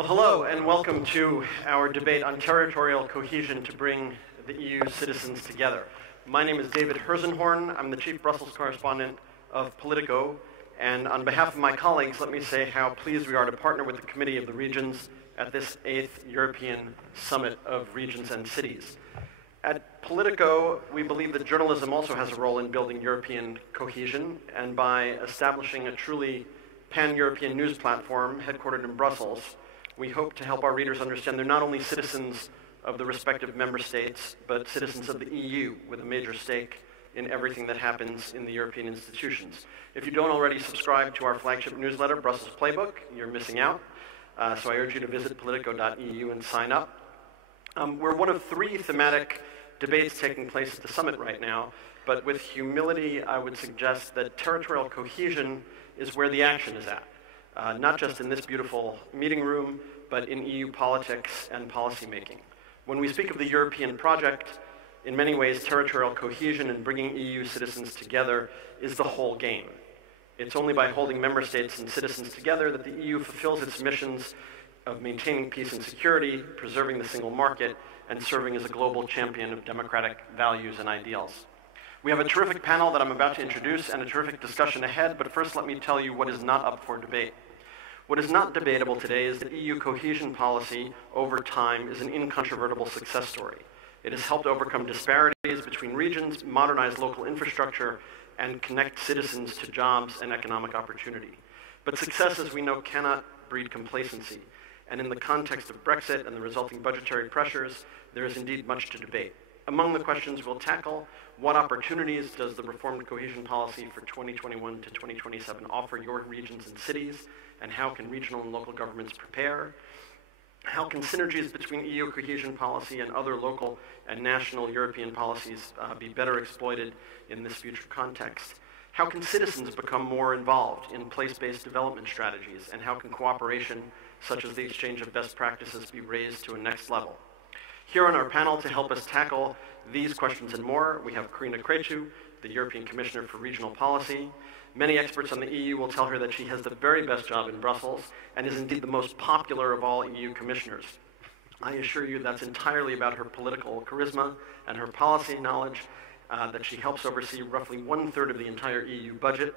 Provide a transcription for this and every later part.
Well, hello and welcome to our debate on territorial cohesion to bring the EU citizens together. My name is David Herzenhorn. I'm the chief Brussels correspondent of Politico, and on behalf of my colleagues, let me say how pleased we are to partner with the Committee of the Regions at this 8th European Summit of Regions and Cities. At Politico, we believe that journalism also has a role in building European cohesion, and by establishing a truly pan-European news platform headquartered in Brussels, we hope to help our readers understand they're not only citizens of the respective member states, but citizens of the EU with a major stake in everything that happens in the European institutions. If you don't already subscribe to our flagship newsletter, Brussels Playbook, you're missing out. So I urge you to visit politico.eu and sign up. We're one of 3 thematic debates taking place at the summit right now, but with humility, I would suggest that territorial cohesion is where the action is at. Not just in this beautiful meeting room, but in EU politics and policymaking. When we speak of the European project, in many ways, territorial cohesion and bringing EU citizens together is the whole game. It's only by holding member states and citizens together that the EU fulfills its missions of maintaining peace and security, preserving the single market, and serving as a global champion of democratic values and ideals. We have a terrific panel that I'm about to introduce and a terrific discussion ahead, but first let me tell you what is not up for debate. What is not debatable today is that EU cohesion policy over time is an incontrovertible success story. It has helped overcome disparities between regions, modernize local infrastructure, and connect citizens to jobs and economic opportunity. But success, as we know, cannot breed complacency. And in the context of Brexit and the resulting budgetary pressures, there is indeed much to debate. Among the questions we'll tackle, what opportunities does the reformed cohesion policy for 2021 to 2027 offer your regions and cities, and how can regional and local governments prepare? How can synergies between EU cohesion policy and other local and national European policies be better exploited in this future context? How can citizens become more involved in place-based development strategies, and how can cooperation, such as the exchange of best practices, be raised to a next level? Here on our panel to help us tackle these questions and more, we have Corina Crețu, the European Commissioner for Regional Policy. Many experts on the EU will tell her that she has the very best job in Brussels and is indeed the most popular of all EU commissioners. I assure you that's entirely about her political charisma and her policy knowledge, that she helps oversee roughly 1/3 of the entire EU budget,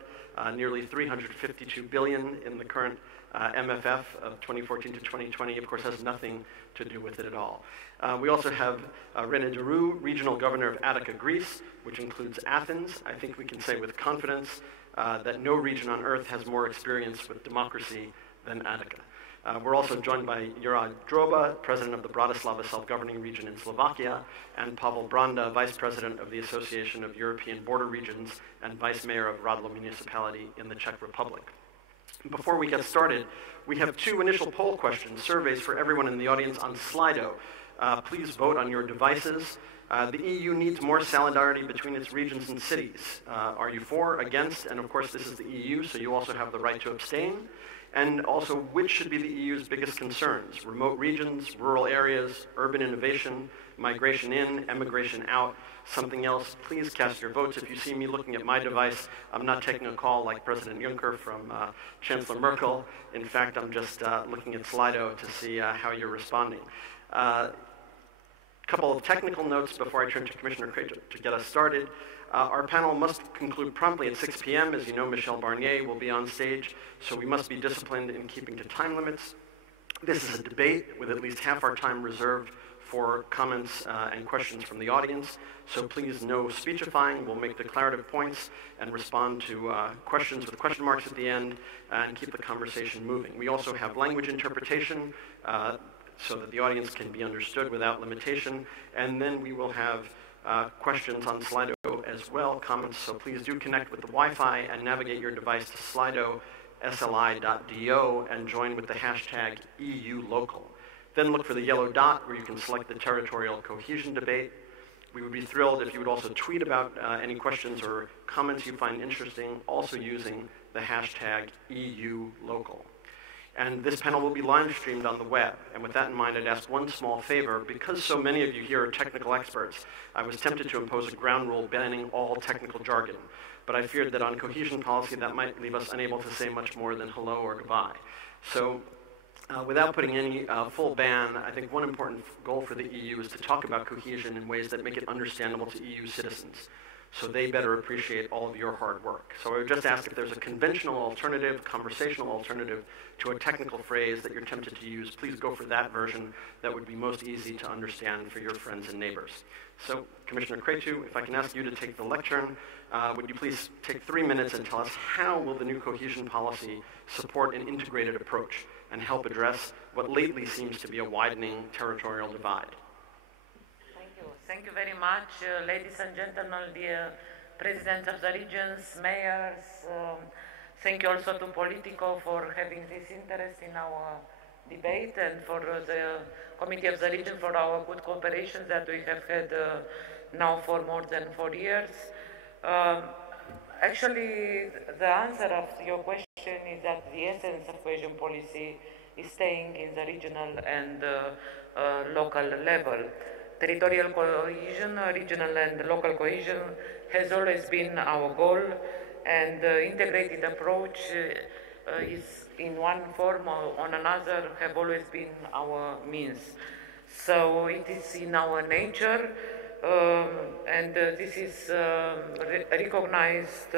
nearly 352 billion in the current MFF of 2014 to 2020, of course, has nothing to do with it at all. We also have Rena Dourou, Regional Governor of Attica, Greece, which includes Athens. I think we can say with confidence that no region on earth has more experience with democracy than Attica. We're also joined by Juraj, Droba, President of the Bratislava Self-Governing Region in Slovakia, and Pavel Branda, Vice President of the Association of European Border Regions and Vice Mayor of Radlo Municipality in the Czech Republic. Before we get started, we have 2 initial poll questions, surveys for everyone in the audience on Slido. Please vote on your devices. The EU needs more solidarity between its regions and cities. Are you for, against? And of course, this is the EU, so you also have the right to abstain. And also, which should be the EU's biggest concerns? Remote regions, rural areas, urban innovation, migration in, emigration out, something else? Please cast your votes. If you see me looking at my device, I'm not taking a call like President Juncker from Chancellor Merkel. In fact, I'm just looking at Slido to see how you're responding. Couple of technical notes before I turn to Commissioner Crețu to get us started. Our panel must conclude promptly at 6 p.m. As you know, Michel Barnier will be on stage, so we must be disciplined in keeping to time limits. This is a debate with at least half our time reserved for comments and questions from the audience, so please no speechifying. We'll make declarative points and respond to questions with question marks at the end and keep the conversation moving. We also have language interpretation so that the audience can be understood without limitation, and then we will have questions on Slido as well, comments, so please do connect with the Wi-Fi and navigate your device to Slido, sli.do, and join with the hashtag EULocal. Then look for the yellow dot where you can select the territorial cohesion debate. We would be thrilled if you would also tweet about any questions or comments you find interesting, also using the hashtag EULocal. And this panel will be live streamed on the web. And with that in mind, I'd ask one small favor. Because so many of you here are technical experts, I was tempted to impose a ground rule banning all technical jargon. But I feared that on cohesion policy, that might leave us unable to say much more than hello or goodbye. So Without putting any full ban, I think one important goal for the EU is to talk about cohesion in ways that make it understandable to EU citizens, so they better appreciate all of your hard work. So I would just ask if there's a conventional alternative, conversational alternative to a technical phrase that you're tempted to use, please go for that version that would be most easy to understand for your friends and neighbors. So, Commissioner Crețu, if I can ask you to take the lectern, would you please take 3 minutes and tell us how will the new cohesion policy support an integrated approach and help address what lately seems to be a widening territorial divide? Thank you very much, ladies and gentlemen, dear presidents of the regions, mayors. Thank you also to Politico for having this interest in our debate, and for the Committee of the Region for our good cooperation that we have had now for more than 4 years. Actually, the answer of your question is that the essence of cohesion policy is staying in the regional and local level. Territorial cohesion, regional and local cohesion has always been our goal, and the integrated approach is in one form or on another have always been our means. So it is in our nature, and this is recognized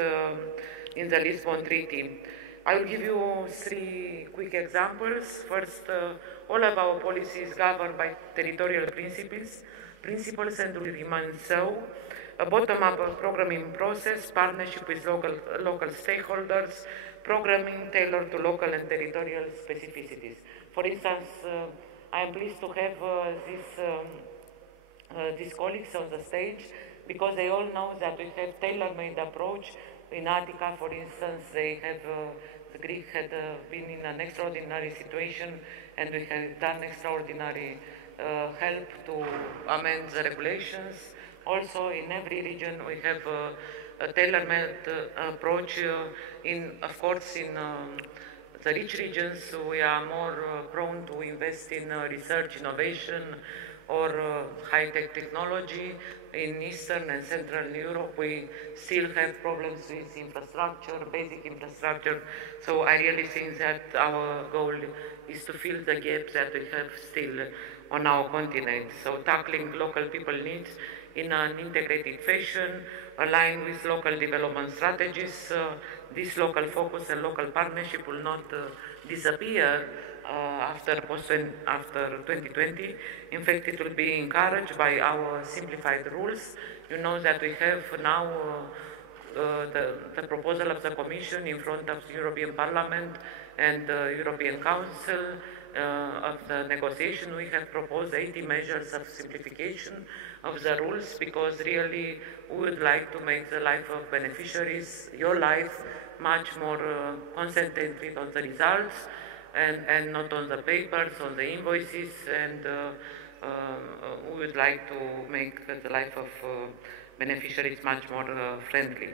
in the Lisbon Treaty. I will give you 3 quick examples. First, all of our policies governed by territorial principles and will remain so. A bottom-up programming process, partnership with local stakeholders, programming tailored to local and territorial specificities. For instance, I am pleased to have these colleagues on the stage because they all know that we have tailor-made approach. In Attica, for instance, they have the Greek had been in an extraordinary situation, and we have done extraordinary help to amend the regulations. Also, in every region, we have a tailor-made approach. Of course, in the rich regions, we are more prone to invest in research, innovation, or high-tech technology. In Eastern and Central Europe, we still have problems with infrastructure, basic infrastructure. So I really think that our goal is to fill the gaps that we have still on our continent. So tackling local people needs in an integrated fashion, aligned with local development strategies. This local focus and local partnership will not disappear after 2020. In fact, it will be encouraged by our simplified rules. You know that we have now the proposal of the Commission in front of the European Parliament and the European Council. Of the negotiation, we have proposed 80 measures of simplification of the rules, because really we would like to make the life of beneficiaries, your life, much more concentrated on the results and not on the papers, on the invoices, and we would like to make the life of beneficiaries much more friendly.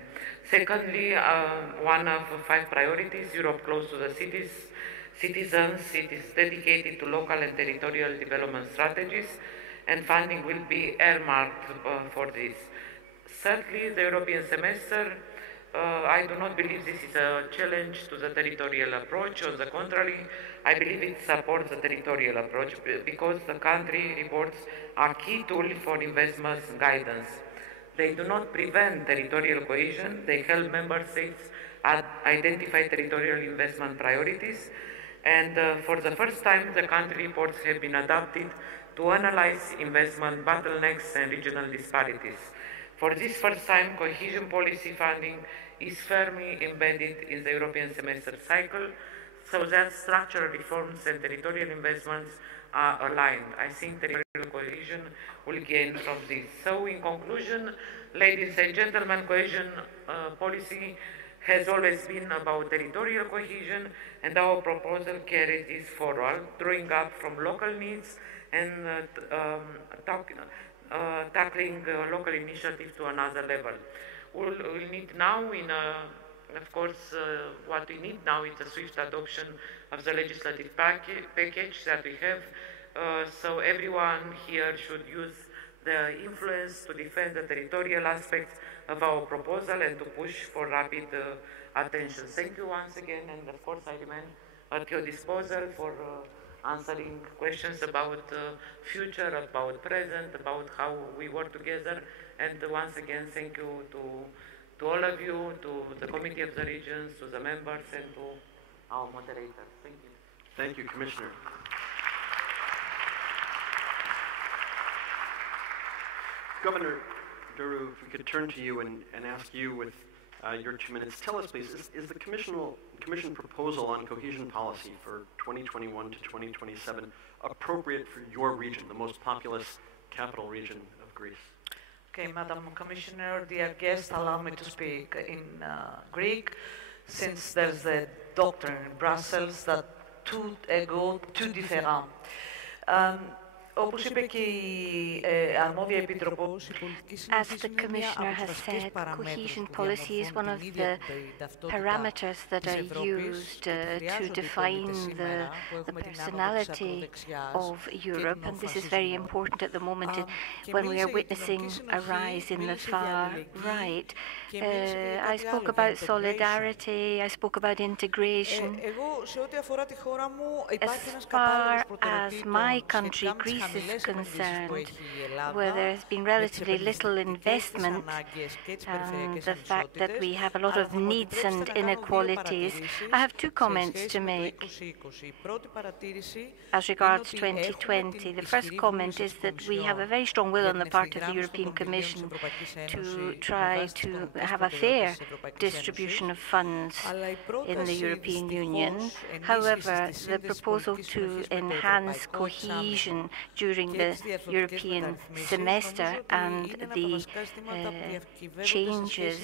Secondly, one of 5 priorities, Europe close to the citizens, it is dedicated to local and territorial development strategies, and funding will be earmarked for this. Thirdly, the European semester. I do not believe this is a challenge to the territorial approach. On the contrary, I believe it supports the territorial approach because the country reports are key tool for investments guidance. They do not prevent territorial cohesion, they help member states identify territorial investment priorities, and for the first time the country reports have been adapted to analyze investment bottlenecks and regional disparities. For this first time, cohesion policy funding is firmly embedded in the European semester cycle, so that structural reforms and territorial investments are aligned. I think territorial cohesion will gain from this. So in conclusion, ladies and gentlemen, cohesion policy has always been about territorial cohesion, and our proposal carries this forward, drawing up from local needs and tackling local initiatives to another level. We'll need now, of course, what we need now is a swift adoption of the legislative package that we have. So everyone here should use the influence to defend the territorial aspects of our proposal and to push for rapid attention. Thank you once again, and of course I remain at your disposal for answering questions about future, about present, about how we work together. And once again, thank you to all of you, to the Committee of the Regions, to the members, and to our moderator. Thank you. Thank you, Commissioner. Governor Dourou, if we could turn to you and ask you with your 2 minutes. Tell us, please, is the Commission proposal on cohesion policy for 2021 to 2027 appropriate for your region, the most populous capital region of Greece? Okay, Madam Commissioner, dear guests, allow me to speak in Greek, since there's a doctrine in Brussels that tout égaux, tout différent. Όπως είπε και η αρμόδια Επίτροπος, η πολιτική συνοχή είναι μία από τις βασικές παραμέτρους που διαμορφώνουν την ίδια την parameters that are used to define the personality of Europe, and this is very important at the moment when we are witnessing a rise in the far right. I spoke about solidarity, I spoke about integration. As far as my country, Greece, is concerned, where there has been relatively little investment, and the fact that we have a lot of needs and inequalities, I have two comments to make as regards 2020. The first comment is that we have a very strong will on the part of the European Commission to try to have a fair distribution of funds in the European Union. However, the proposal to enhance cohesion during the European semester and the changes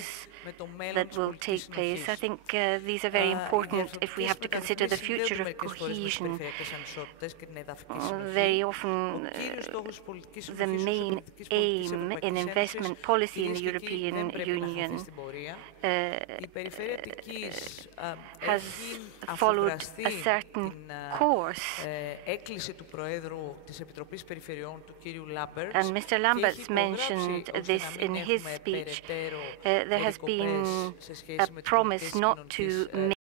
that will take place, I think these are very important if we have to consider the future of cohesion. Very often the main aim in investment policy in the European Union has followed a certain course. And Mr. Lamberts mentioned this in his speech. There has been a promise not to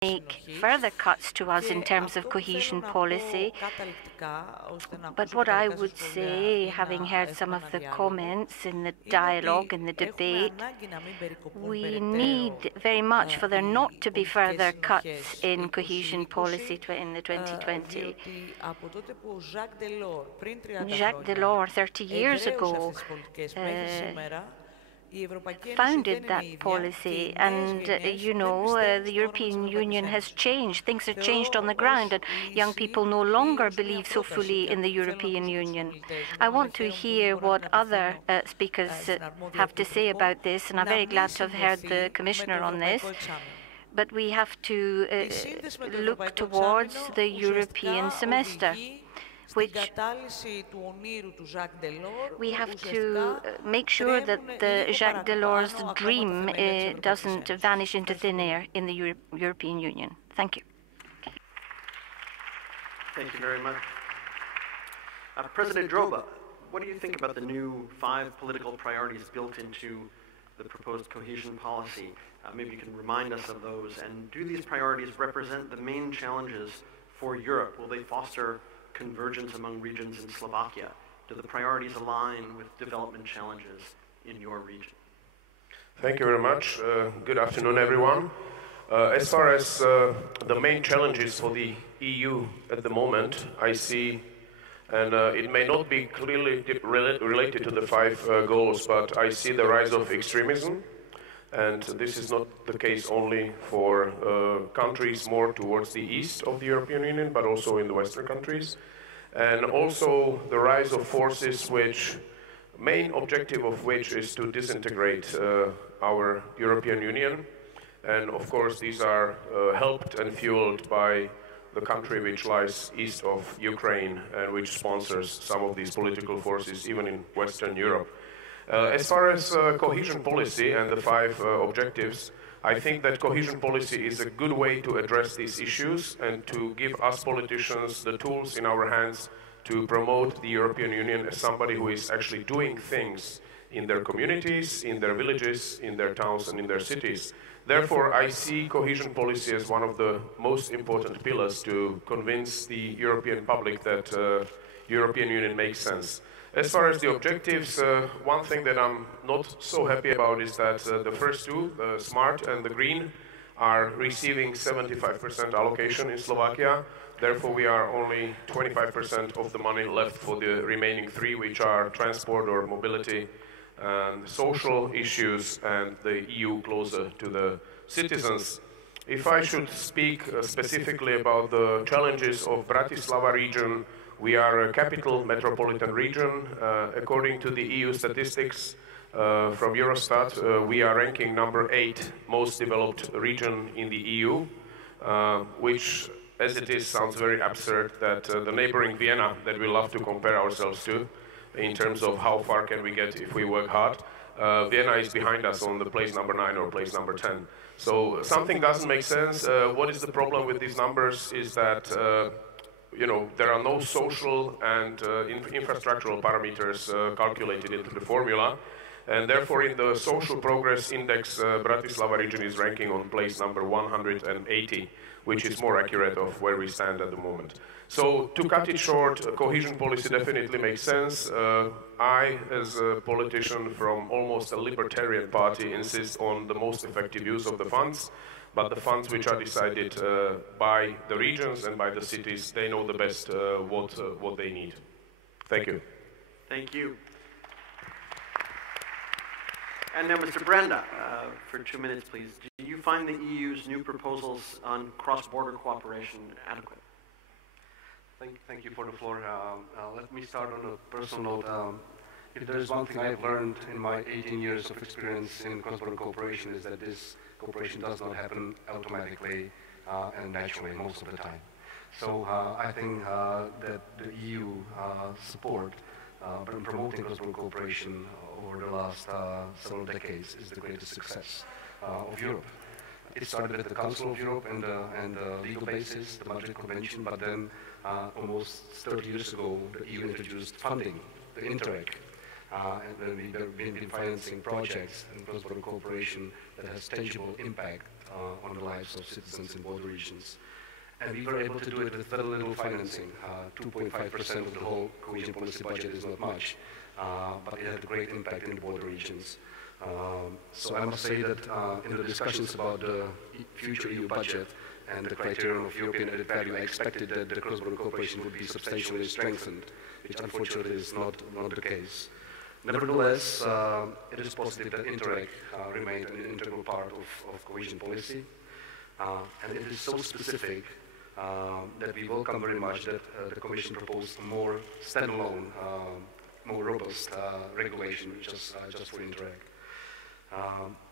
make further cuts to us in terms of cohesion policy. But what I would say, having heard some of the comments in the dialogue, in the debate, we need very much for there not to be further cuts in cohesion policy in the 2020. Jacques Delors, 30 years ago, founded that policy, and you know, the European Union has changed. Things have changed on the ground, and young people no longer believe so fully in the European Union. I want to hear what other speakers have to say about this, and I'm very glad to have heard the Commissioner on this. But we have to look towards the European semester, which we have to make sure that the Jacques Delors' dream doesn't vanish into thin air in the European Union. Thank you. Thank you very much. President Droba, what do you think about the new 5 political priorities built into the proposed cohesion policy? Maybe you can remind us of those. And do these priorities represent the main challenges for Europe? Will they foster convergence among regions in Slovakia? Do the priorities align with development challenges in your region? Thank you very much. Good afternoon, everyone. As far as the main challenges for the EU at the moment, I see, and it may not be clearly related to the 5 goals, but I see the rise of extremism. And this is not the case only for countries more towards the east of the European Union, but also in the Western countries. And also the rise of forces which, main objective of which is to disintegrate our European Union. And of course these are helped and fueled by the country which lies east of Ukraine and which sponsors some of these political forces even in Western Europe. As far as cohesion policy and the 5 objectives, I think that cohesion policy is a good way to address these issues and to give us politicians the tools in our hands to promote the European Union as somebody who is actually doing things in their communities, in their villages, in their towns, and in their cities. Therefore, I see cohesion policy as one of the most important pillars to convince the European public that European Union makes sense. As far as the objectives, one thing that I'm not so happy about is that the first two, the smart and the green, are receiving 75% allocation in Slovakia. Therefore, we are only 25% of the money left for the remaining three, which are transport or mobility, and social issues, and the EU closer to the citizens. If I should speak specifically about the challenges of Bratislava region, we are a capital metropolitan region. According to the EU statistics from Eurostat, we are ranking number 8 most developed region in the EU, which, as it is, sounds very absurd that the neighboring Vienna, that we love to compare ourselves to, in terms of how far can we get if we work hard, Vienna is behind us on the place number 9 or place number 10. So something doesn't make sense. What is the problem with these numbers is that you know, there are no social and infrastructural parameters calculated into the formula, and therefore in the social progress index, Bratislava region is ranking on place number 180, which is more accurate of where we stand at the moment. So to cut it short, cohesion policy definitely makes sense. I, as a politician from almost a libertarian party, insist on the most effective use of the funds. But the funds which are decided by the regions and by the cities, they know the best what they need. Thank you. Thank you. And now Mr. Branda, for 2 minutes, please. Do you find the EU's new proposals on cross-border cooperation adequate? Thank you for the floor. Let me start on a personal note. If there's one thing I've learned in my 18 years of experience in cross-border cooperation is that this cooperation does not happen automatically and naturally most of the time. So I think that the EU support in promoting cross-border cooperation over the last several decades is the greatest success of Europe. It started at the Council of Europe and the legal basis, the Madrid Convention, but then almost 30 years ago, the EU introduced funding, the Interreg. And then we've been financing projects in cross-border cooperation that has tangible impact on the lives of citizens in border regions. And we were able to do it with very little financing. 2.5% of the whole cohesion policy budget is not much, but it had a great impact in the border regions. So I must say that in the discussions about the future EU budget and the criterion of European added value, I expected that the cross-border cooperation would be substantially strengthened, which unfortunately is not the case. Nevertheless, it is positive that Interreg remained an integral part of cohesion policy, and it is so specific that we welcome very much that the Commission proposed a more standalone, more robust regulation just for Interreg.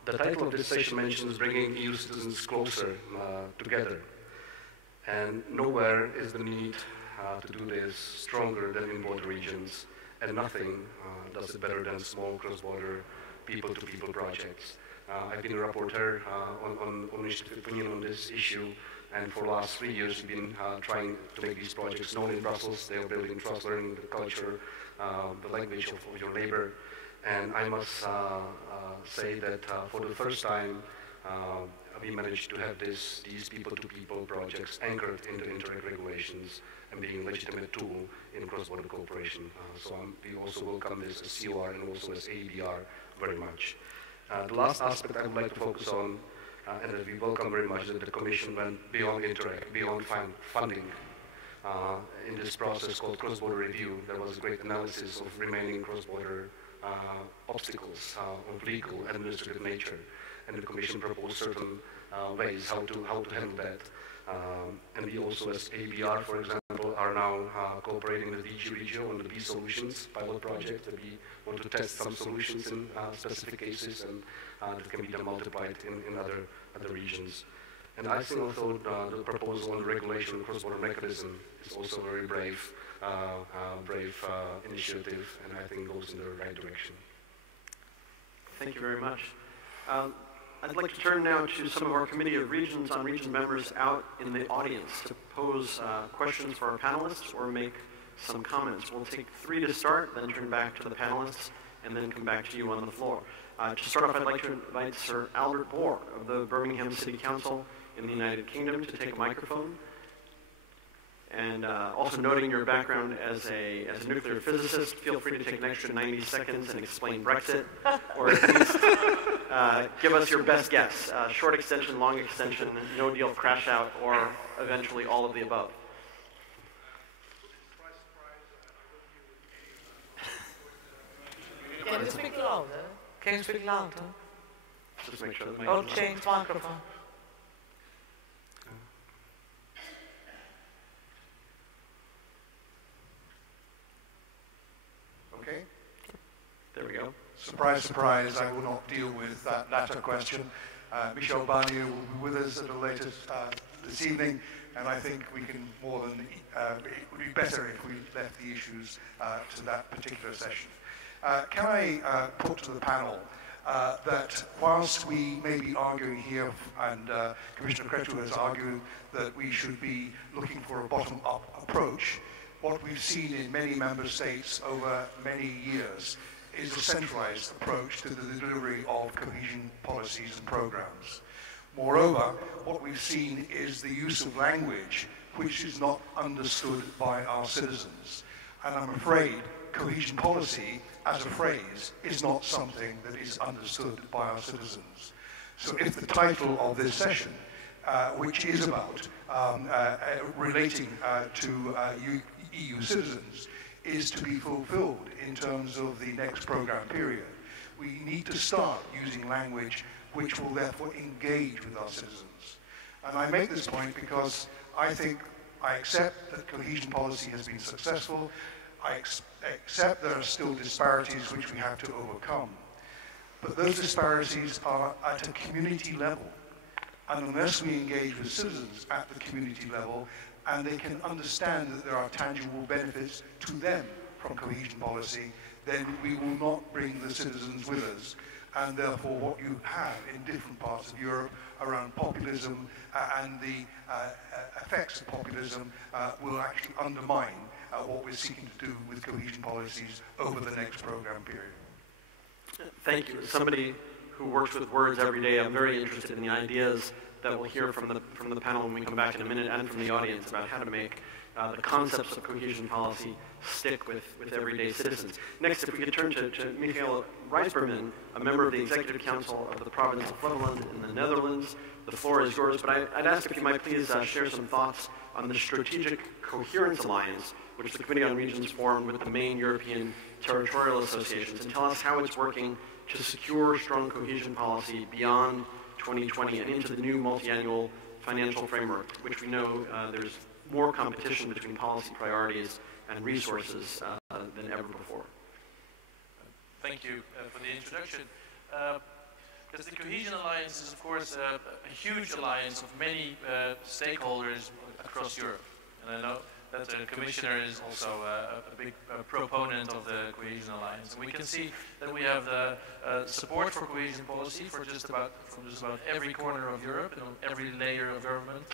The title of this session mentions bringing EU citizens closer together, and nowhere is the need to do this stronger than in border regions. And nothing does it better than small cross-border people-to-people projects. I've been a rapporteur on initiative opinion on this issue, and for the last 3 years we've been trying to make these projects known in Brussels. They are building trust, learning the culture, the language of your neighbor. And I must say that for the first time we managed to have these people-to-people projects anchored in the Interreg regulations and being a legitimate tool in cross-border cooperation. So we also welcome this as COR and also as ABR very much. The last aspect I would like to focus on, and that we welcome very much, that the Commission went beyond Interreg, beyond funding. In this process called cross-border review, there was a great analysis of remaining cross-border obstacles of legal and administrative nature, and the Commission proposed certain ways how to handle that. And we also, as ABR, for example, are now cooperating with DG Regio on the B Solutions pilot project. That we want to test some solutions in specific cases, and that can be then multiplied in other regions. And I think also the proposal on the regulation of cross-border mechanism is also a very brave initiative, and I think goes in the right direction. Thank you very much. I'd like to turn now to some of our Committee of Regions on Region members out in the audience to pose questions for our panelists or make some comments. We'll take 3 to start, then turn back to the panelists, and then come back to you on the floor. To start off, I'd like to invite Sir Albert Bohr of the Birmingham City Council in the United Kingdom to take a microphone. And also noting your background as a nuclear physicist, feel free to take an extra 90 seconds and explain Brexit, or at least give us your best guess. Short extension, long extension, no deal, crash out, or eventually all of the above. Can you speak louder? Can you speak louder? Just make sure the Or change microphone. Okay. There we go. Surprise, surprise, I will not deal with that latter question. Michel Barnier will be with us at a later this evening, and I think we can more than, it would be better if we left the issues to that particular session. Can I put to the panel that whilst we may be arguing here, and Commissioner Crețu has argued that we should be looking for a bottom-up approach, what we've seen in many member states over many years is a centralized approach to the delivery of cohesion policies and programs. Moreover, what we've seen is the use of language which is not understood by our citizens. And I'm afraid cohesion policy as a phrase is not something that is understood by our citizens. So if the title of this session, which is about relating to EU citizens, is to be fulfilled in terms of the next program period, we need to start using language which will therefore engage with our citizens. And I make this point because I accept that cohesion policy has been successful. I accept there are still disparities which we have to overcome. But those disparities are at a community level. And unless we engage with citizens at the community level, and they can understand that there are tangible benefits to them from cohesion policy, then we will not bring the citizens with us. And therefore what you have in different parts of Europe around populism and the effects of populism will actually undermine what we're seeking to do with cohesion policies over the next program period. Thank you. As somebody who works with words every day, I'm very interested in the ideas that we'll hear from the panel when we come back in a minute, and from the audience about how to make the concepts of cohesion policy stick with everyday citizens. Next, if we could turn to Michael Rijsberman, a member of the Executive Council of the province of Flevoland in the Netherlands. The floor is yours, but I'd ask if you might please share some thoughts on the Strategic Coherence Alliance, which the Committee on Regions formed with the main European territorial associations, and tell us how it's working to secure strong cohesion policy beyond 2020 and into the new multi-annual financial framework, which we know there's more competition between policy priorities and resources than ever before. Thank you for the introduction. Because the Cohesion Alliance is, of course, a huge alliance of many stakeholders across Europe. And I know that the Commissioner is also a big proponent of the Cohesion Alliance. And we can see that we have the support for cohesion policy from just about every corner of Europe and on every layer of government,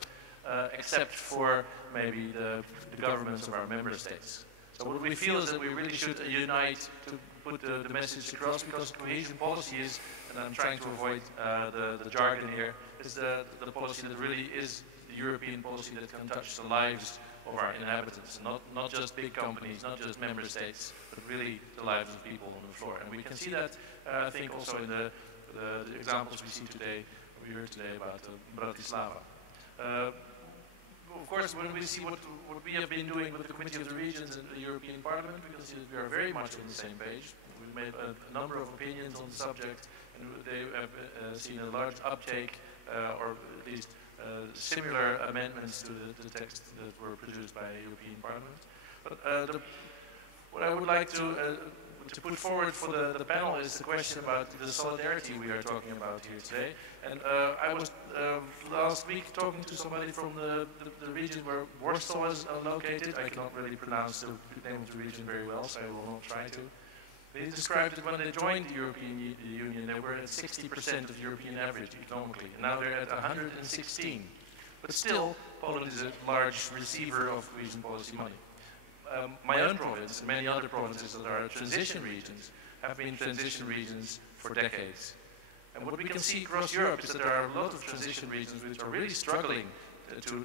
except for maybe the governments of our member states. So what we feel is that we really should unite to put the message across, because cohesion policy is, and I'm trying to avoid the jargon here, is the policy that really is the European policy that can touch the lives of our inhabitants, not just big companies, not just member states, but really the lives of people on the floor. And we can see that, I think, also in the examples we see today, we heard today about Bratislava. Of course, when we see what we have been doing with the Committee of the Regions and the European Parliament, we can see that we are very much on the same page. We've made a number of opinions on the subject, and they have seen a large uptake, or at least similar amendments to the text that were produced by the European Parliament. But what I would like to put forward for the panel is the question about the solidarity we are talking about here today. And I was last week talking to somebody from the region where Warsaw is located. I cannot really pronounce the name of the region very well, so I will not try to. They described that when they joined the European Union, they were at 60% of the European average economically, and now they're at 116. But still, Poland is a large receiver of cohesion policy money. My own province and many other provinces that are transition regions have been transition regions for decades. And what we can see across Europe is that there are a lot of transition regions which are really struggling to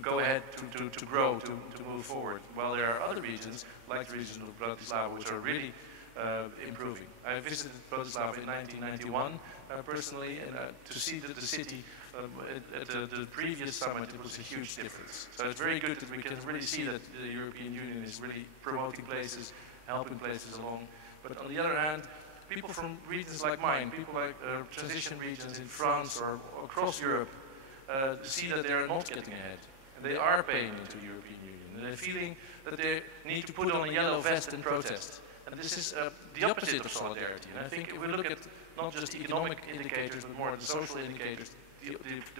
go ahead, to grow, to move forward, while there are other regions, like the region of Bratislava, which are really improving. I visited Bratislava in 1991 personally, and to see that the city at the previous summit, it was a huge difference. So it's very good that we can really see that the European Union is really promoting places, helping places along. But on the other hand, people from regions like mine, people like transition regions in France or across Europe, see that they are not getting ahead. And they are paying into the European Union. And they're feeling that they need to put on a yellow vest and protest. And this is the opposite of solidarity. And I think if we look at not just the economic indicators, but more the social indicators,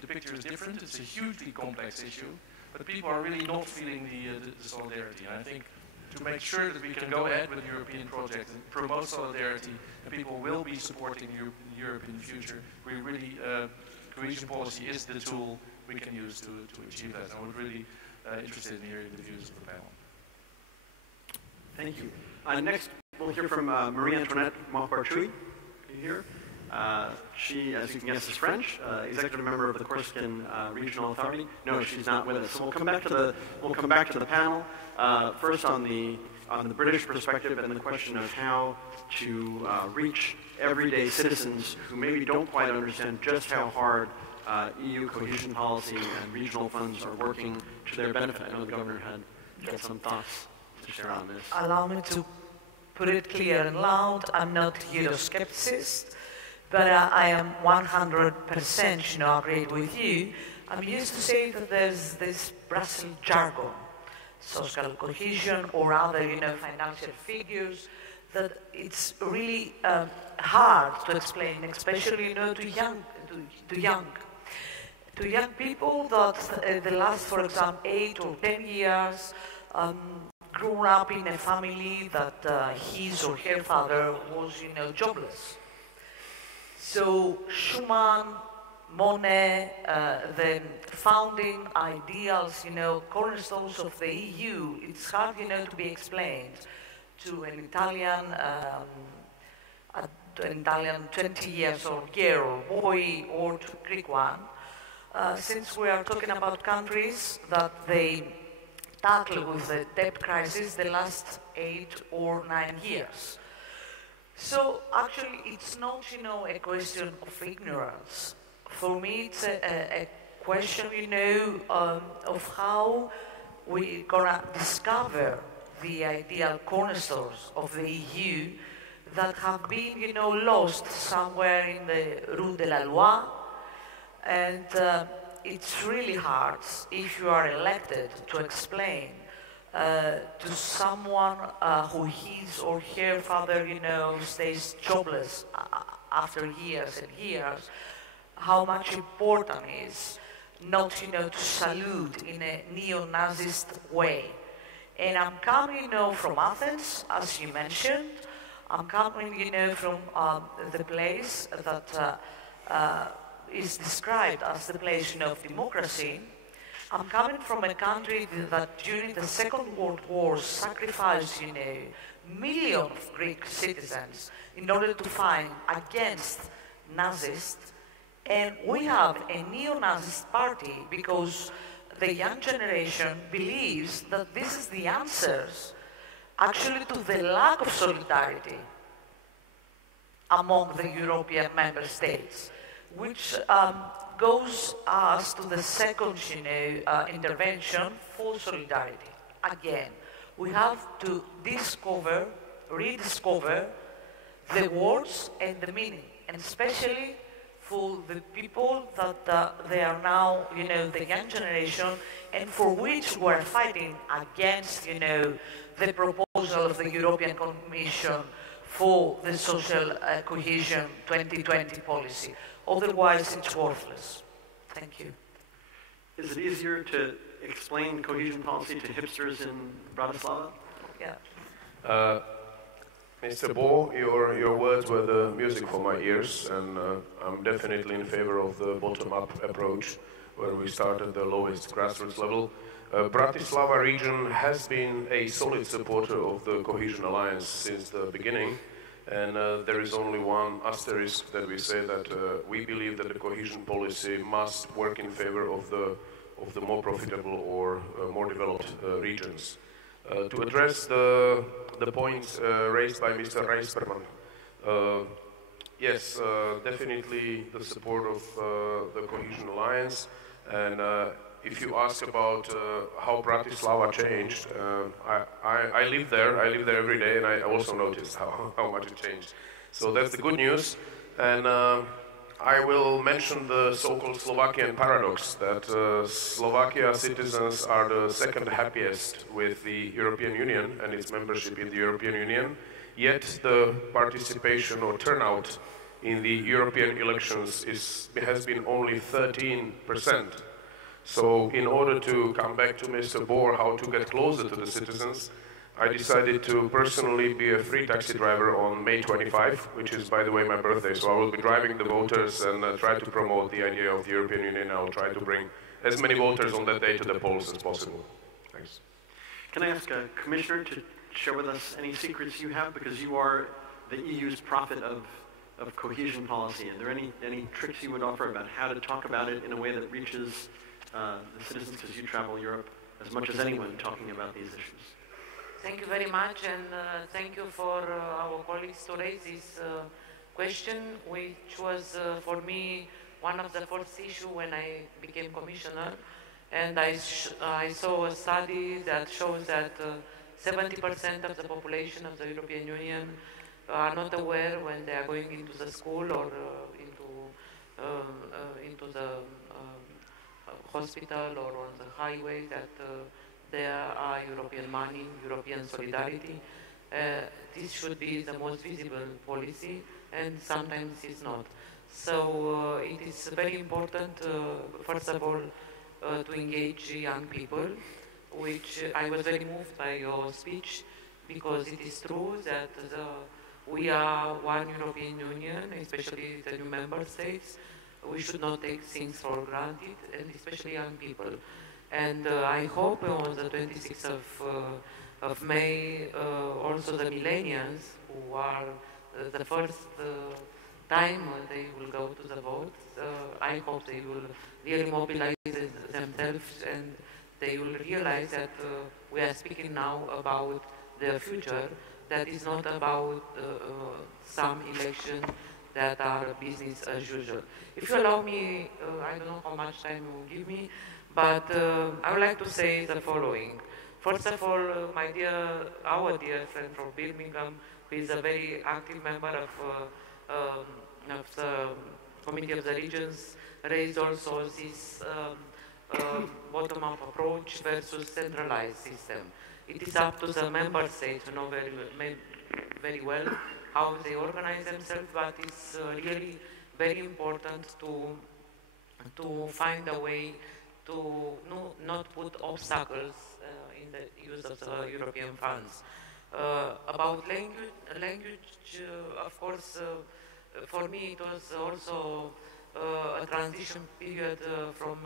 the picture is different. It's a hugely complex issue. But people are really not feeling the solidarity. And I think to make sure that we can go ahead with the European project and promote solidarity, and people will be supporting Europe in the future, we really, cohesion policy is the tool we can use to achieve that. I was really interested in hearing the views of the panel. Thank you. Next, we'll hear from Marie-Antoinette Montpartuis. You here? She, as you can guess, is French, executive member of the Corsican Regional Authority. No, she's not with us. So we'll come back to the panel. First on the British perspective and the question of how to reach everyday citizens who maybe don't quite understand just how hard EU cohesion policy and regional funds are working to their benefit. I know the governor had some thoughts to share on this. Allow me to put it clear and loud. I'm not Euroscepticist, but I am 100% agreed with you. I'm used to say that there's this Brussels jargon, social cohesion or other, financial figures, that it's really hard to explain, especially, to young people that the last, for example, 8 or 10 years grew up in a family that his or her father was, jobless. So Schuman, Monet, the founding ideals, cornerstones of the EU, it's hard, to be explained to an Italian 20 years old girl or boy or to Greek one, since we are talking about countries that they tackle with the debt crisis the last 8 or 9 years. So actually, it's not, a question of ignorance. For me, it's a question, of how we're gonna discover the ideal cornerstones of the EU that have been, lost somewhere in the Rue de la Loi. And it's really hard, if you are elected, to explain to someone who his or her father, stays jobless after years and years, how much important is not, to salute in a neo-Nazist way. And I'm coming, from Athens, as you mentioned. I'm coming, from the place that is described as the place, of democracy. I'm coming from a country that during the Second World War sacrificed, millions of Greek citizens in order to fight against Nazists. And we have a neo-Nazist party because the young generation believes that this is the answers actually to the lack of solidarity among the European member states, which goes us to the second intervention for solidarity. Again, we have to rediscover the words and the meaning, and especially for the people that they are now, the young generation, and for which we are fighting against, the proposal of the European Commission for the social cohesion 2020 policy. Otherwise, it's worthless. Thank you. Is it easier to explain cohesion policy to hipsters in Bratislava? Yeah. Mr. Bo, your words were the music for my ears, and I'm definitely in favor of the bottom-up approach, where we start at the lowest grassroots level. Bratislava region has been a solid supporter of the Cohesion Alliance since the beginning, And there is only one asterisk that we say that we believe that the cohesion policy must work in favor of the more profitable or more developed regions. To address the points raised by Mr. Reisperman, yes, definitely the support of the Cohesion Alliance. And if you ask about how Bratislava changed, I live there every day, and I also noticed how much it changed. So that's the good news. And I will mention the so-called Slovakian paradox, that Slovakia citizens are the second happiest with the European Union and its membership in the European Union, yet the participation or turnout in the European elections has been only 13%. So in order to come back to Mr. Bohr, how to get closer to the citizens, I decided to personally be a free taxi driver on May 25, which is, by the way, my birthday. So I will be driving the voters and try to promote the idea of the European Union. I will try to bring as many voters on that day to the polls as possible. Thanks. Can I ask a commissioner to share with us any secrets you have? Because you are the EU's prophet of cohesion policy. Are there any tricks you would offer about how to talk about it in a way that reaches the citizens, because you travel Europe as much as anyone talking about these issues? Thank you very much, and thank you for our colleagues to raise this question, which was for me one of the first issues when I became commissioner. And I saw a study that shows that 70% of the population of the European Union are not aware when they are going into the school or into the hospital or on the highway that there are European money, European solidarity. This should be the most visible policy, and sometimes it's not. So it is very important, first of all, to engage young people, which I was very moved by your speech, because it is true that we are one European Union, especially the new member states. We should not take things for granted, and especially young people. And I hope on the 26th of May, also the millennials, who are the first time they will go to the vote, I hope they will really mobilize themselves, and they will realize that we are speaking now about their future, that is not about some election that are business as usual. If you allow me, I don't know how much time you will give me, but I would like to say the following. First of all, our dear friend from Birmingham, who is a very active member of the Committee of the Regions, raised also this bottom-up approach versus centralized system. It is up to the member states to know very well how they organize themselves, but it's really very important to find a way to not put obstacles in the use of the European funds. About language, of course, for me it was also a transition period from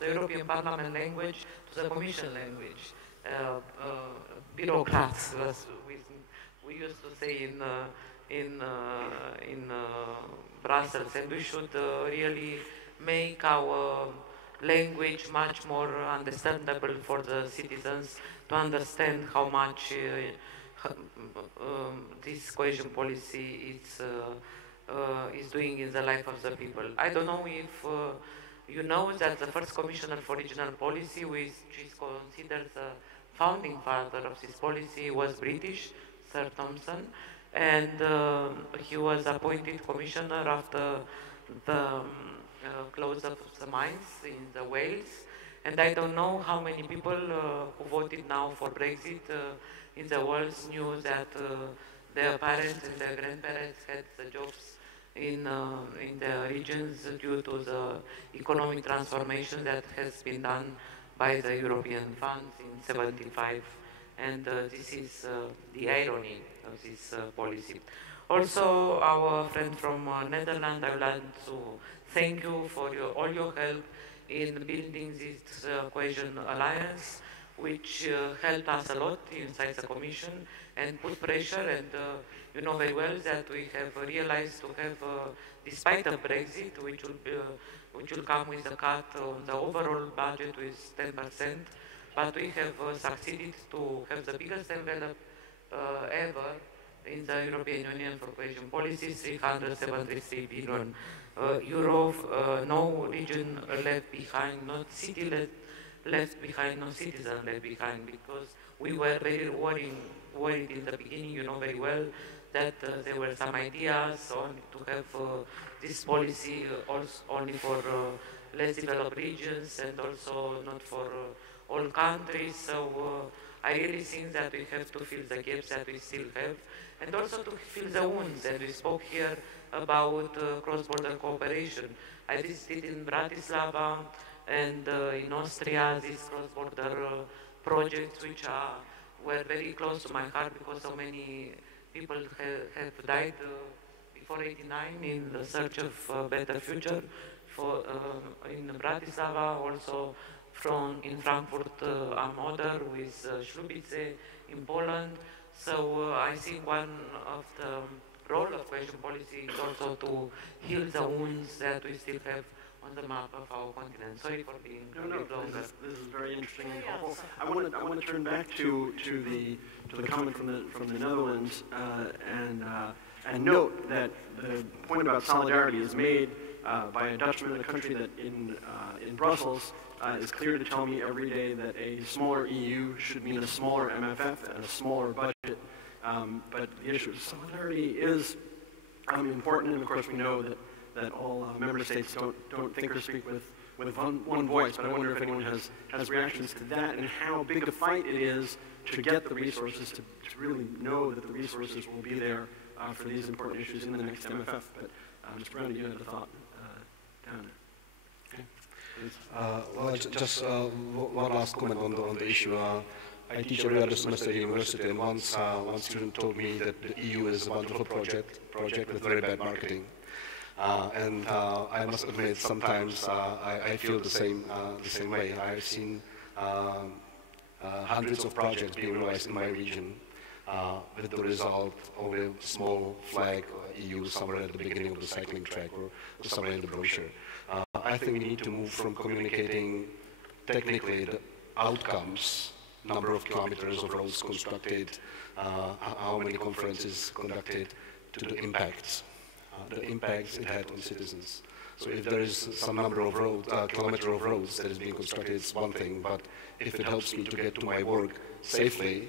the European Parliament language to the Commission language. Bureaucrats, we used to say in Brussels, and we should really make our language much more understandable for the citizens, to understand how much this cohesion policy is doing in the life of the people. I don't know if you know that the first Commissioner for Regional Policy, which is considered the founding father of this policy, was British, Sir Thompson, and he was appointed Commissioner after the close of the mines in the Wales. And I don't know how many people who voted now for Brexit in the world knew that their parents and their grandparents had the jobs in the regions due to the economic transformation that has been done by the European funds in '75. And this is the irony of this policy. Also, our friend from Netherlands, I would like to thank you for all your help in building this cohesion alliance. which helped us a lot inside the Commission and put pressure, and you know very well that we have realized to have, despite the Brexit, which will come with a cut on the overall budget with 10%, but we have succeeded to have the biggest envelope ever in the European Union for cohesion policy, 373 billion euro, no region left behind, not city left behind, no citizen left behind, because we were very worried in the beginning, you know very well, that there were some ideas to have this policy also only for less developed regions and also not for all countries. So I really think that we have to fill the gaps that we still have, and also to fill the wounds. And we spoke here about cross-border cooperation. I visited in Bratislava and in Austria these cross-border projects which were very close to my heart, because so many people have died before '89 in the search of a better future. In Bratislava, also in Frankfurt am Oder with Ślubice in Poland. So I think one of the role of cohesion policy is also to heal the wounds that we still have on the map of our continent. Sorry for being a bit longer. This is very interesting and helpful. I want to turn back to the comment from the Netherlands and note that the point about solidarity is made by a Dutchman in a country that in Brussels is clear to tell me every day that a smaller EU should mean a smaller MFF and a smaller budget. But the issue of solidarity is important, and of course we know that all member states don't think or speak with one voice. But I wonder if anyone has reactions to that and how big a fight it is to get the resources to really know that the resources will be there for these important issues in the next MFF. But Mr. Brown, you had a thought down there. Well, just one last comment on the issue. I teach every other semester at university, and once one student told me that the EU is a wonderful project with very bad marketing. And I must admit, sometimes I feel the same way. I've seen hundreds of projects being realized in my region, with the result of a small flag EU somewhere at the beginning of the cycling track or somewhere in the brochure. I think we need to move from communicating technically the outcomes, number of kilometers of roads constructed, how many conferences conducted, to the impacts it had on citizens. So if there is some number of kilometer of roads that is being constructed, it's one thing, but if it helps me to get to my work safely,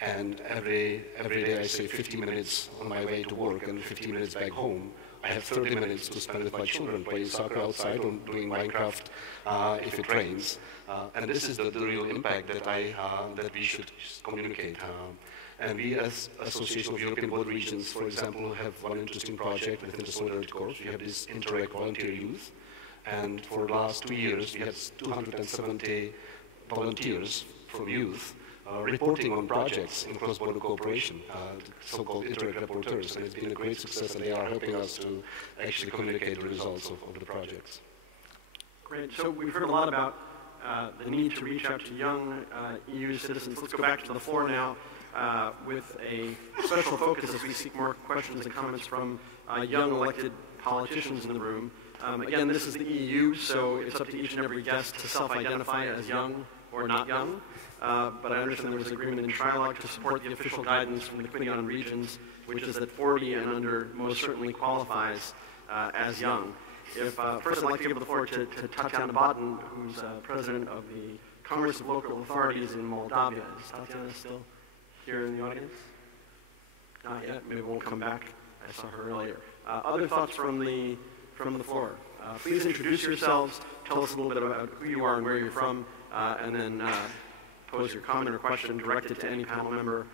and every day I say 50 minutes on my way to work and 15 minutes back home, I have 30 minutes to spend with my children, playing soccer outside or doing Minecraft if it rains. And this is the real impact that we should communicate. And we, as Association of European World Regions, for example, have one interesting project within the Solidarity Corps. We have this Interact Volunteer Youth. And for the last 2 years, we had 270 volunteers from youth reporting on projects in cross-border cooperation, so-called Interact reporters. And it's been a great success, and they are helping us to actually communicate the results of the projects. Great. So we've heard a lot about the need to reach out to young EU citizens. Let's go back to the floor now with a special focus as we seek more questions and comments from young elected politicians in the room. Again, this is the EU, so it's up to each and every guest to self-identify as young or not young. But I understand there was agreement in trilogue to support the official guidance from the Committee on Regions, which is that 40 and under most certainly qualifies as young. First, I'd like to give the floor to Tatiana Baden, who's president of the Congress of Local Authorities in Moldavia. Is Tatiana still here in the audience? Not yet. Maybe we'll come back. I saw her earlier. Other thoughts from the floor? Please introduce yourselves. Tell us a little bit about who you are and where you're from, and then pose your comment or question directed to any panel member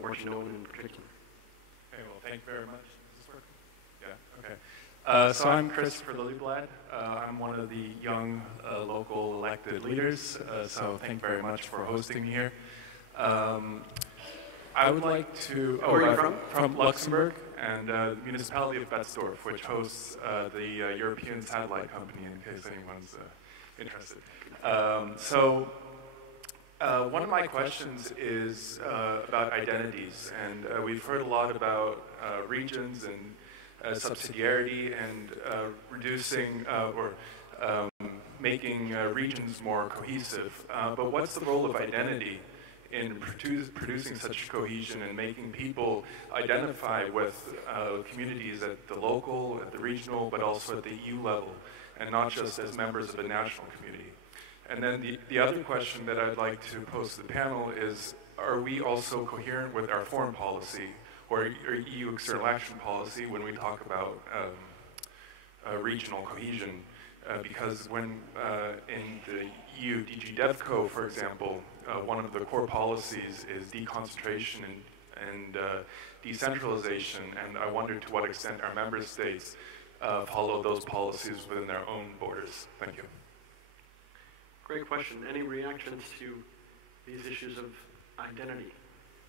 or to no one in particular. Okay, well, thank you very much. Is this working? Yeah, okay. So I'm Christopher Lillyblad. I'm one of the young local elected leaders, so thank you very much for hosting me here. I would like to... Where are you from? From Luxembourg and the municipality of Betzdorf, which hosts the European satellite company, in case anyone's interested. So One of my questions is about identities, and we've heard a lot about regions and subsidiarity and reducing or making regions more cohesive. But what's the role of identity in producing such cohesion and making people identify with communities at the local, at the regional, but also at the EU level, and not just as members of a national community? And then the other question that I'd like to pose to the panel is, are we also coherent with our foreign policy or EU external action policy when we talk about regional cohesion? Because when in the EU DG DevCo, for example, one of the core policies is deconcentration and decentralization, and I wonder to what extent our member states follow those policies within their own borders. Thank you. Great question. Any reactions to these issues of identity?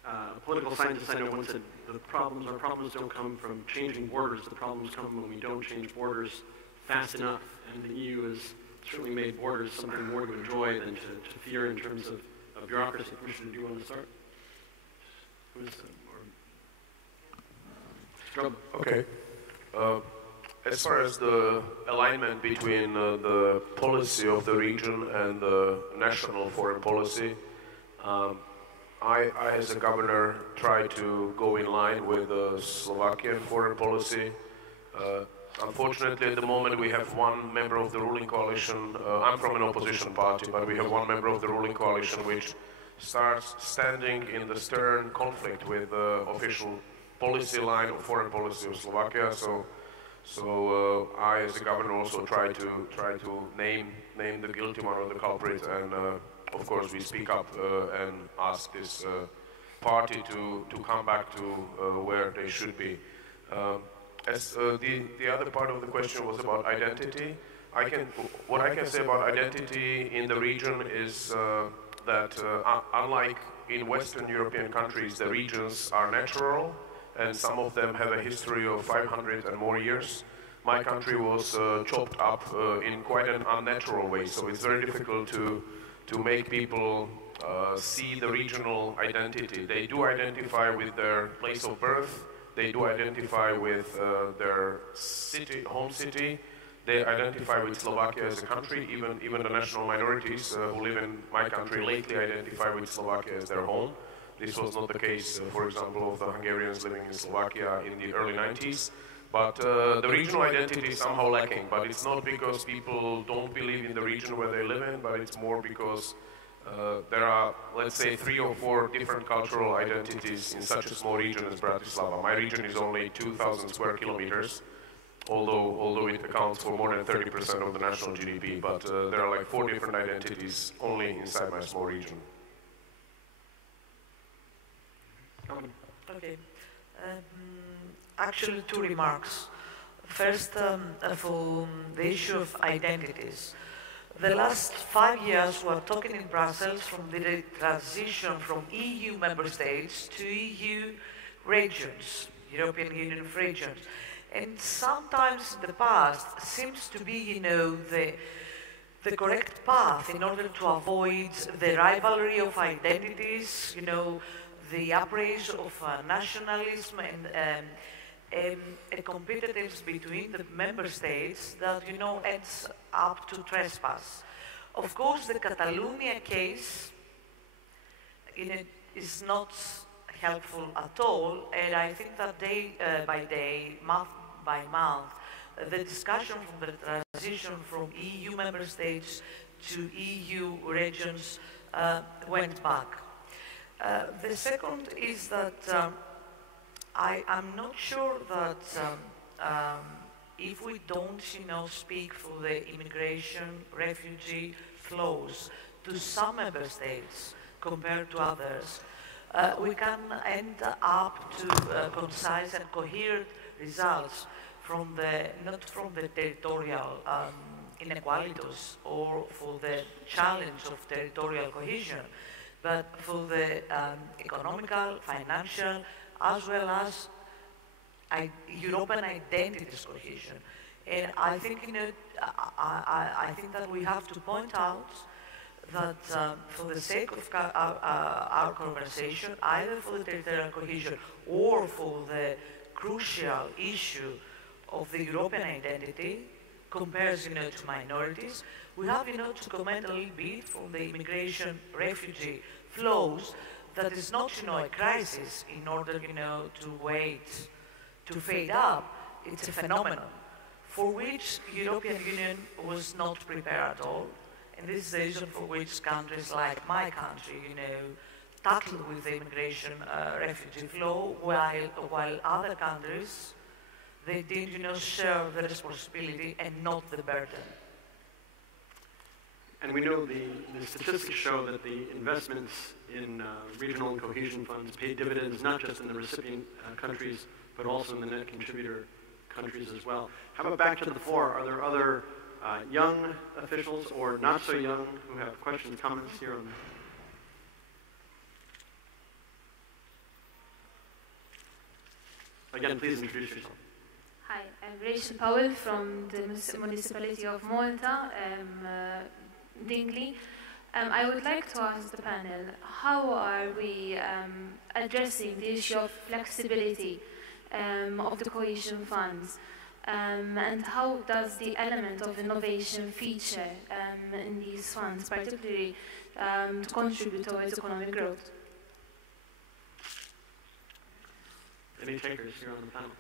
A political scientist I know once said, our problems don't come from changing borders, the problems come when we don't change borders fast enough, and the EU has certainly made borders something more to enjoy than to fear in terms of bureaucracy. Commissioner, do you want to start? Droba. Okay. As far as the alignment between the policy of the region and the national foreign policy, I as a governor try to go in line with the Slovakian foreign policy. Unfortunately, at the moment, we have one member of the ruling coalition. I'm from an opposition party, but we have one member of the ruling coalition which starts standing in the stern conflict with the official policy line of foreign policy of Slovakia. So I, as a governor, also try to name the guilty one or the culprit, and of course we speak up and ask this party to come back to where they should be. As the other part of the question was about identity, what I can say about identity in the region is that unlike in Western European countries, the regions are natural, and some of them have a history of 500 and more years. My country was chopped up in quite an unnatural way, so it's very difficult to make people see the regional identity. They do identify with their place of birth. They do identify with their city, home city. They identify with Slovakia as a country. Even the national minorities who live in my country lately identify with Slovakia as their home. This was not the case, for example, of the Hungarians living in Slovakia in the early 90s. But the regional identity is somehow lacking. But it's not because people don't believe in the region where they live in, but it's more because there are, let's say, 3 or 4 different cultural identities in such a small region as Bratislava. My region is only 2,000 square kilometers, although it accounts for more than 30% of the national GDP. But there are like 4 different identities only inside my small region. Okay. Actually, 2 remarks. First, for the issue of identities. The last 5 years, we are talking in Brussels from the transition from EU member states to EU regions, European Union regions. And sometimes in the past seems to be, the correct path in order to avoid the rivalry of identities, the upraise of nationalism and a competitiveness between the member states that, ends up to trespass. Of course, the Catalonia case is not helpful at all, and I think that day by day, month by month, the discussion from the transition from EU member states to EU regions went back. The second is that I'm not sure that if we don't, speak for the immigration, refugee flows to some member states compared to others, we can end up to concise and coherent results not from the territorial inequalities or for the challenge of territorial cohesion, but for the economical, financial, as well as European identities cohesion. And I think, I think that we have to point out that for the sake of our conversation, either for the territorial cohesion or for the crucial issue of the European identity, compares, to minorities, we have, to comment a little bit from the immigration refugee flows that is not, a crisis in order, to wait, to fade up. It's a phenomenon for which the European Union was not prepared at all. And this is the reason for which countries like my country, tackled with the immigration refugee flow, while other countries, they did, share the responsibility and not the burden. And we know the statistics show that the investments in regional and cohesion funds pay dividends not just in the recipient countries, but also in the net contributor countries as well. How about back to the floor? Are there other young officials or not so young who have questions, comments here on that? Again, please introduce yourself. Hi, I'm Rachel Powell from the municipality of Malta, Dingley. I would like to ask the panel, how are we addressing the issue of flexibility of the cohesion funds? And how does the element of innovation feature in these funds, particularly to contribute towards economic growth? Any takers here on the panel?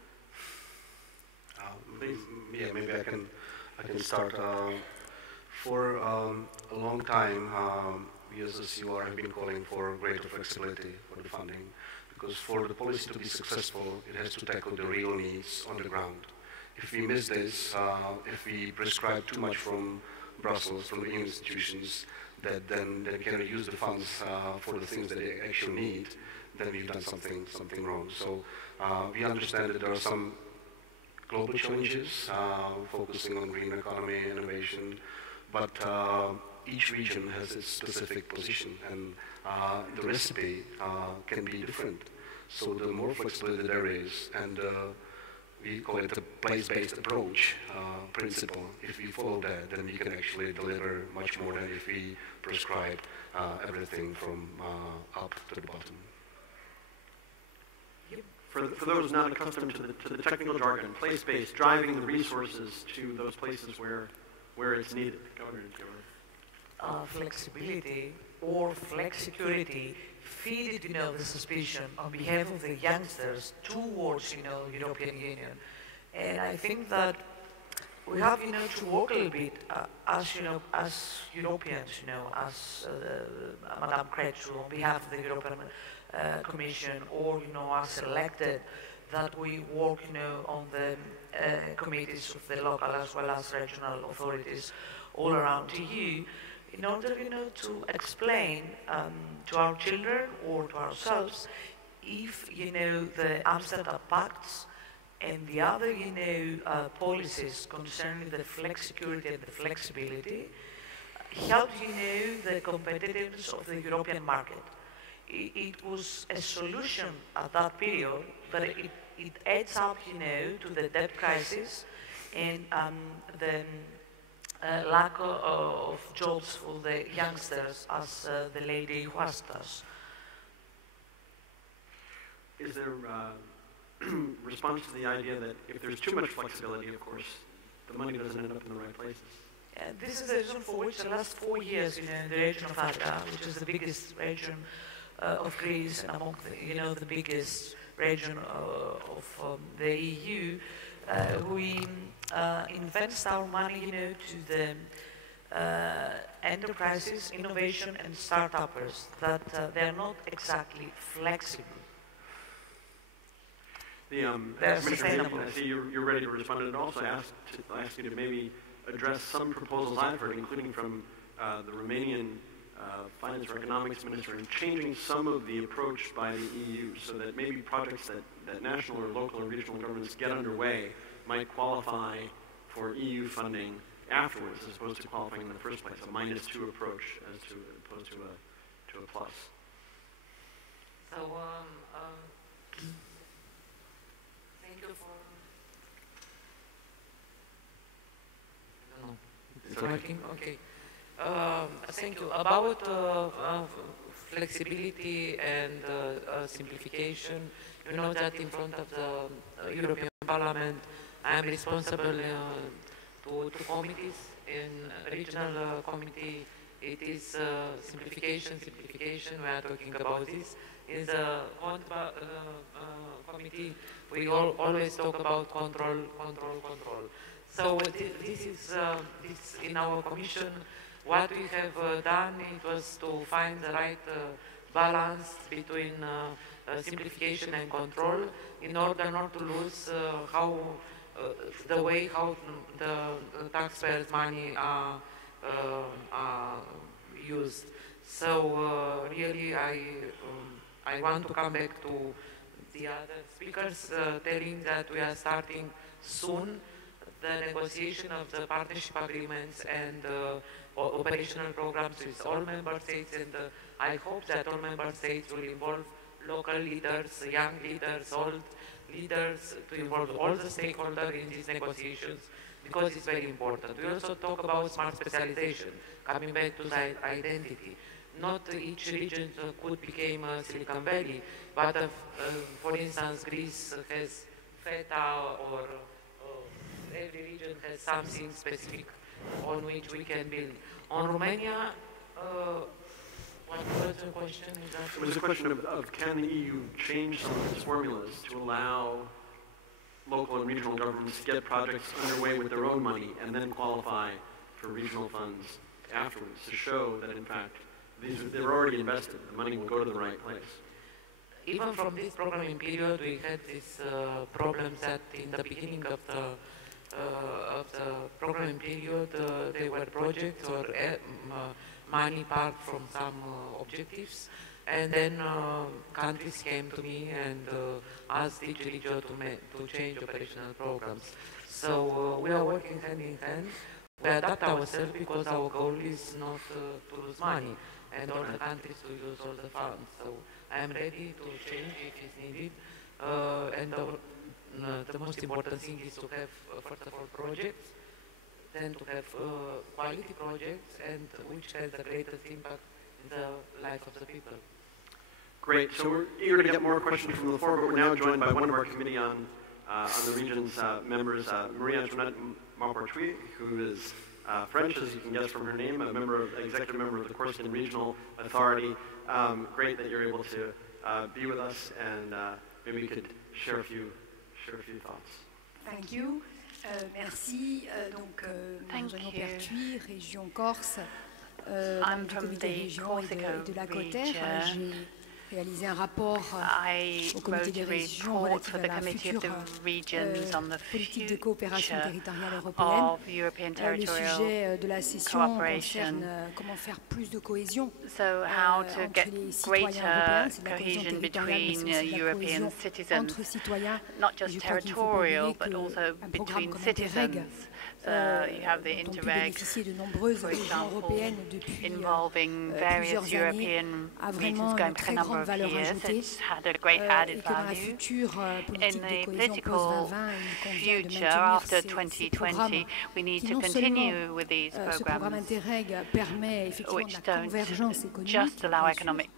Yeah, maybe I can start. For a long time, we as a CUR have been calling for greater flexibility for the funding, because for the policy to be successful, it has to tackle the real needs on the ground. If we miss this, if we prescribe too much from Brussels, from the EU institutions, that then cannot use the funds for the things that they actually need, then we've done something wrong. So we understand that there are some global challenges focusing on green economy, innovation, but each region has its specific position, and the recipe can be different. So the more flexibility there is, and we call it the place-based approach principle. If we follow that, then we can actually deliver much more than if we prescribe everything from up to the bottom. For those not accustomed to the technical jargon, place-based, driving the resources to those places where it's needed. Flexibility or flexicurity feeded, the suspicion on behalf of the youngsters towards, European Union. And I think that we have, to work a little bit as Europeans, as Madame Crețu on behalf of the European Commission, or, as elected, that we work, on the committees of the local as well as regional authorities all around EU, in order, to explain to our children or to ourselves if, the Amsterdam Pacts and the other, policies concerning the flexicurity and the flexibility help, the competitiveness of the European market. It was a solution at that period, but it adds up, to the debt crisis and the lack of jobs for the youngsters, as the lady asked us. Is there response to the idea that if there's too much flexibility, of course, the money doesn't end up in the right places? This is the reason for which the last 4 years, in the region of Attica, which is the biggest region of Greece and among the, the biggest region of the EU, we invest our money, to the enterprises, innovation and start-uppers, that they're not exactly flexible. They're sustainable. I see you're ready to respond, and also ask you to maybe address some proposals I've heard, including from the Romanian Finance or Economics Minister, in changing some of the approach by the EU so that maybe projects that national or local or regional governments get underway might qualify for EU funding afterwards, as opposed to qualifying in the first place, a -2 approach as opposed to a plus. So, thank you for... I don't know. It's working? Okay. Thank you. About flexibility and simplification, you know that in front of the European Parliament, I am responsible to two committees. In regional committee, it is simplification. We are talking about this. In the committee, we always talk about control. So this is in our commission. What we have done, it was to find the right balance between simplification and control in order not to lose the way how the taxpayers' money are used. So really, I want to come back to the other speakers, telling that we are starting soon the negotiation of the partnership agreements and operational programs with all member states, and I hope that all member states will involve local leaders, young leaders, old leaders, to involve all the stakeholders in these negotiations, because it's very important. We also talk about smart specialization, coming back to the identity. Not each region could become Silicon Valley, but for instance, Greece has FETA, or every region has something specific on which we can build. On Romania, what was the question? It was a question of can the EU change some of its formulas to allow local and regional governments to get projects underway with their own money and then qualify for regional funds afterwards to show that, in fact, they're already invested. The money will go to the right place. Even from this programming period, we had these problems that in the beginning of the programming period, there were projects or money part from some objectives, and then countries came to me and asked each region to change operational programs. So we are working hand in hand. We adapt ourselves because our goal is not to lose money and all the countries to use all the funds. So I am ready to change if it's needed. And the most important thing is to have, first of all, projects, then to have quality projects, and which has the greatest impact in the life of the people. Great. So we're eager to get more questions from the floor, but we're now joined by one of our committee on the region's members, Marie-Antoinette Maupertuis, who is French, as you can guess from her name, executive member of the Corsican Regional Authority. Great that you're able to be with us, and maybe you could share a few thoughts. Thank you. Merci. Donc, Maupertuis, région Corse, I'm du from comité the région et de la Côte-Ter. J'ai réalisé un rapport au comité des régions relatif à la future politique de coopération territoriale européenne. Le sujet de la session concerne comment faire plus de cohésion entre les citoyens européens. C'est de la cohésion territoriale, mais c'est aussi de la cohésion entre citoyens. Et je crois qu'il faut pas oublier qu'un programme comme Interreg, dont peut bénéficier de nombreuses régions européennes depuis plusieurs années, a vraiment une très grande valeur ajoutée, et que dans la future politique de cohésion post-2020, il convient de maintenir ces programmes qui non seulement ce programme Interreg permet effectivement de la convergence économique,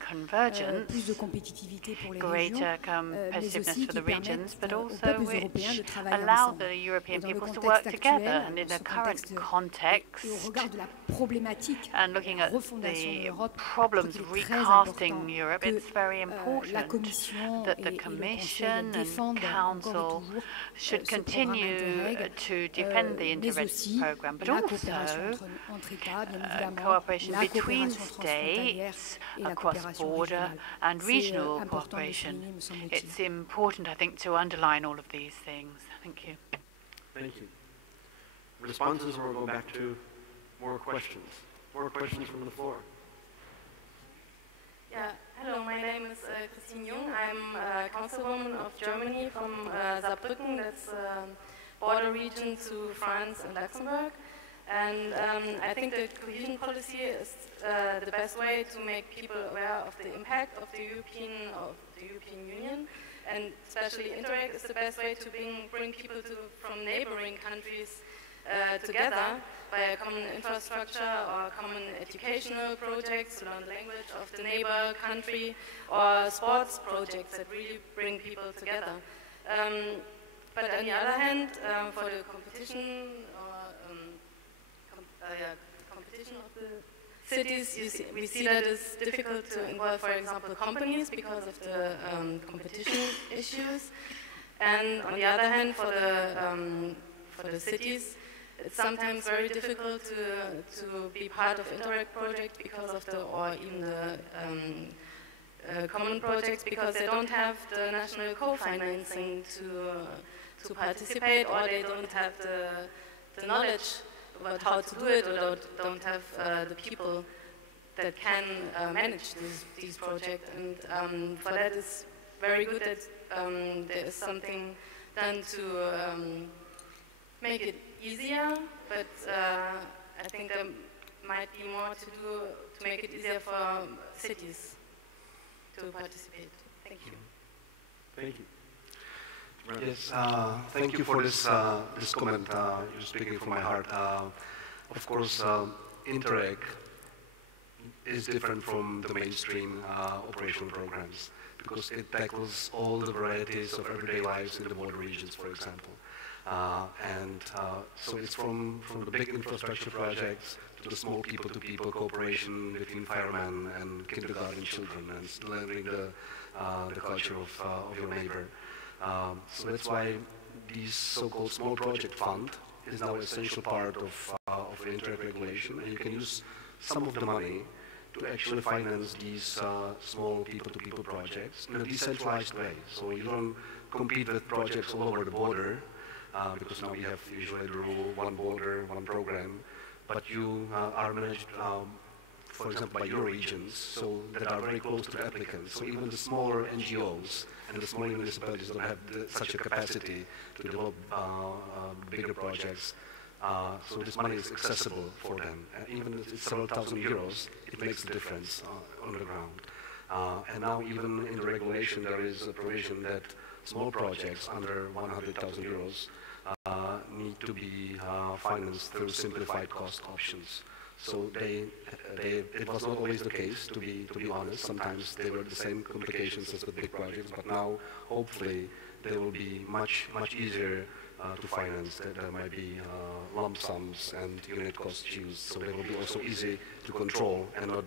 plus de compétitivité pour les régions, mais aussi qui permettent aux peuples européens de travailler ensemble. Et dans le contexte actuel, and in the current context, and looking at the problems recasting Europe, it's very important that the Commission and Council should continue to defend the Interreg program, but also cooperation between states, across border and regional cooperation. It's important, I think, to underline all of these things. Thank you. Thank you. Responses, or we'll go back to more questions. More questions from the floor. Yeah, hello, my name is Christine Jung. I'm a councilwoman of Germany from Saarbrücken, that's border region to France and Luxembourg. And I think the cohesion policy is the best way to make people aware of the impact of the European Union. And especially Interreg is the best way to bring people from neighboring countries together by a common infrastructure or common educational projects to learn the language of the neighbor country, or sports projects that really bring people together. But on the other hand, for the competition competition of the cities, we see that it's difficult to involve, for example, companies because of the competition issues. And on the other hand, for the cities, it's sometimes very difficult to be part of Interact project because of or even the common projects, because they don't have the national co-financing to participate, or they don't have the knowledge about how to do it, or don't have the people that can manage these projects. And for that, it's very good that there is something done to make it easier, but I think there might be more to do to make it easier for cities to participate. Thank you. Thank you. Yes, thank you for this this comment. You're speaking from my heart. Of course, Interact is different from the mainstream operational programs because it tackles all the varieties of everyday lives in the border regions, for example. So it's from the big infrastructure projects to the small people-to-people cooperation between firemen and kindergarten children, and learning the culture of your neighbor. So that's why these so-called small project fund is now an essential part of the Interact regulation, and you can use some of the money to actually finance these small people-to-people projects in a decentralized way. So you don't compete with projects all over the border, because now we have usually the rule, one border, one program, but you are managed, for example, by your regions, so that are very close to the applicants. So even the smaller NGOs and the smaller municipalities don't have such a capacity to develop bigger projects. So this money is accessible for them. Even if it's several thousand euros, it makes a difference on the ground. And now even in the regulation there is a provision that small projects under 100,000 euros need to be financed through simplified cost options. So it was not always the case, to be honest. Sometimes they were the same complications as the big projects, but now hopefully they will be much easier to finance. There might be lump sums and unit costs used, so they will be also easy to control, and not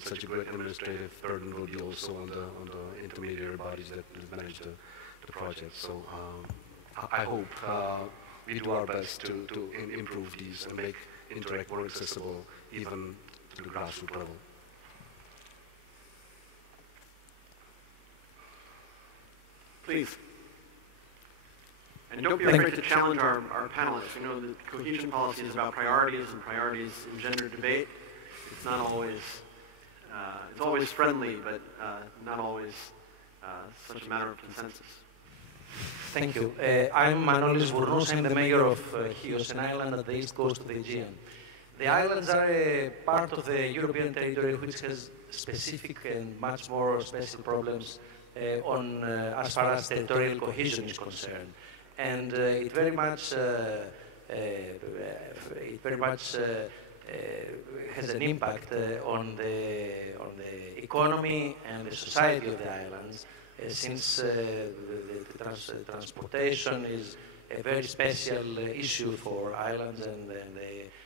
such a great administrative burden will be also on the intermediary bodies that manage the project. So I hope we do our best to improve these and make Interact more accessible even to the grassroots level. Please. And don't be afraid to challenge our panelists. We know that cohesion policy is about priorities, and priorities engender debate. It's not always, it's always friendly, but not always such a matter of consensus. Thank you. I'm Manolis Bournos. I'm the mayor of Chios, an island at the east coast of the Aegean. The islands are a part of the European territory which has specific and much more special problems as far as territorial cohesion is concerned. And it very much has an impact on the economy and the society of the islands, since the transportation is a very special issue for islands and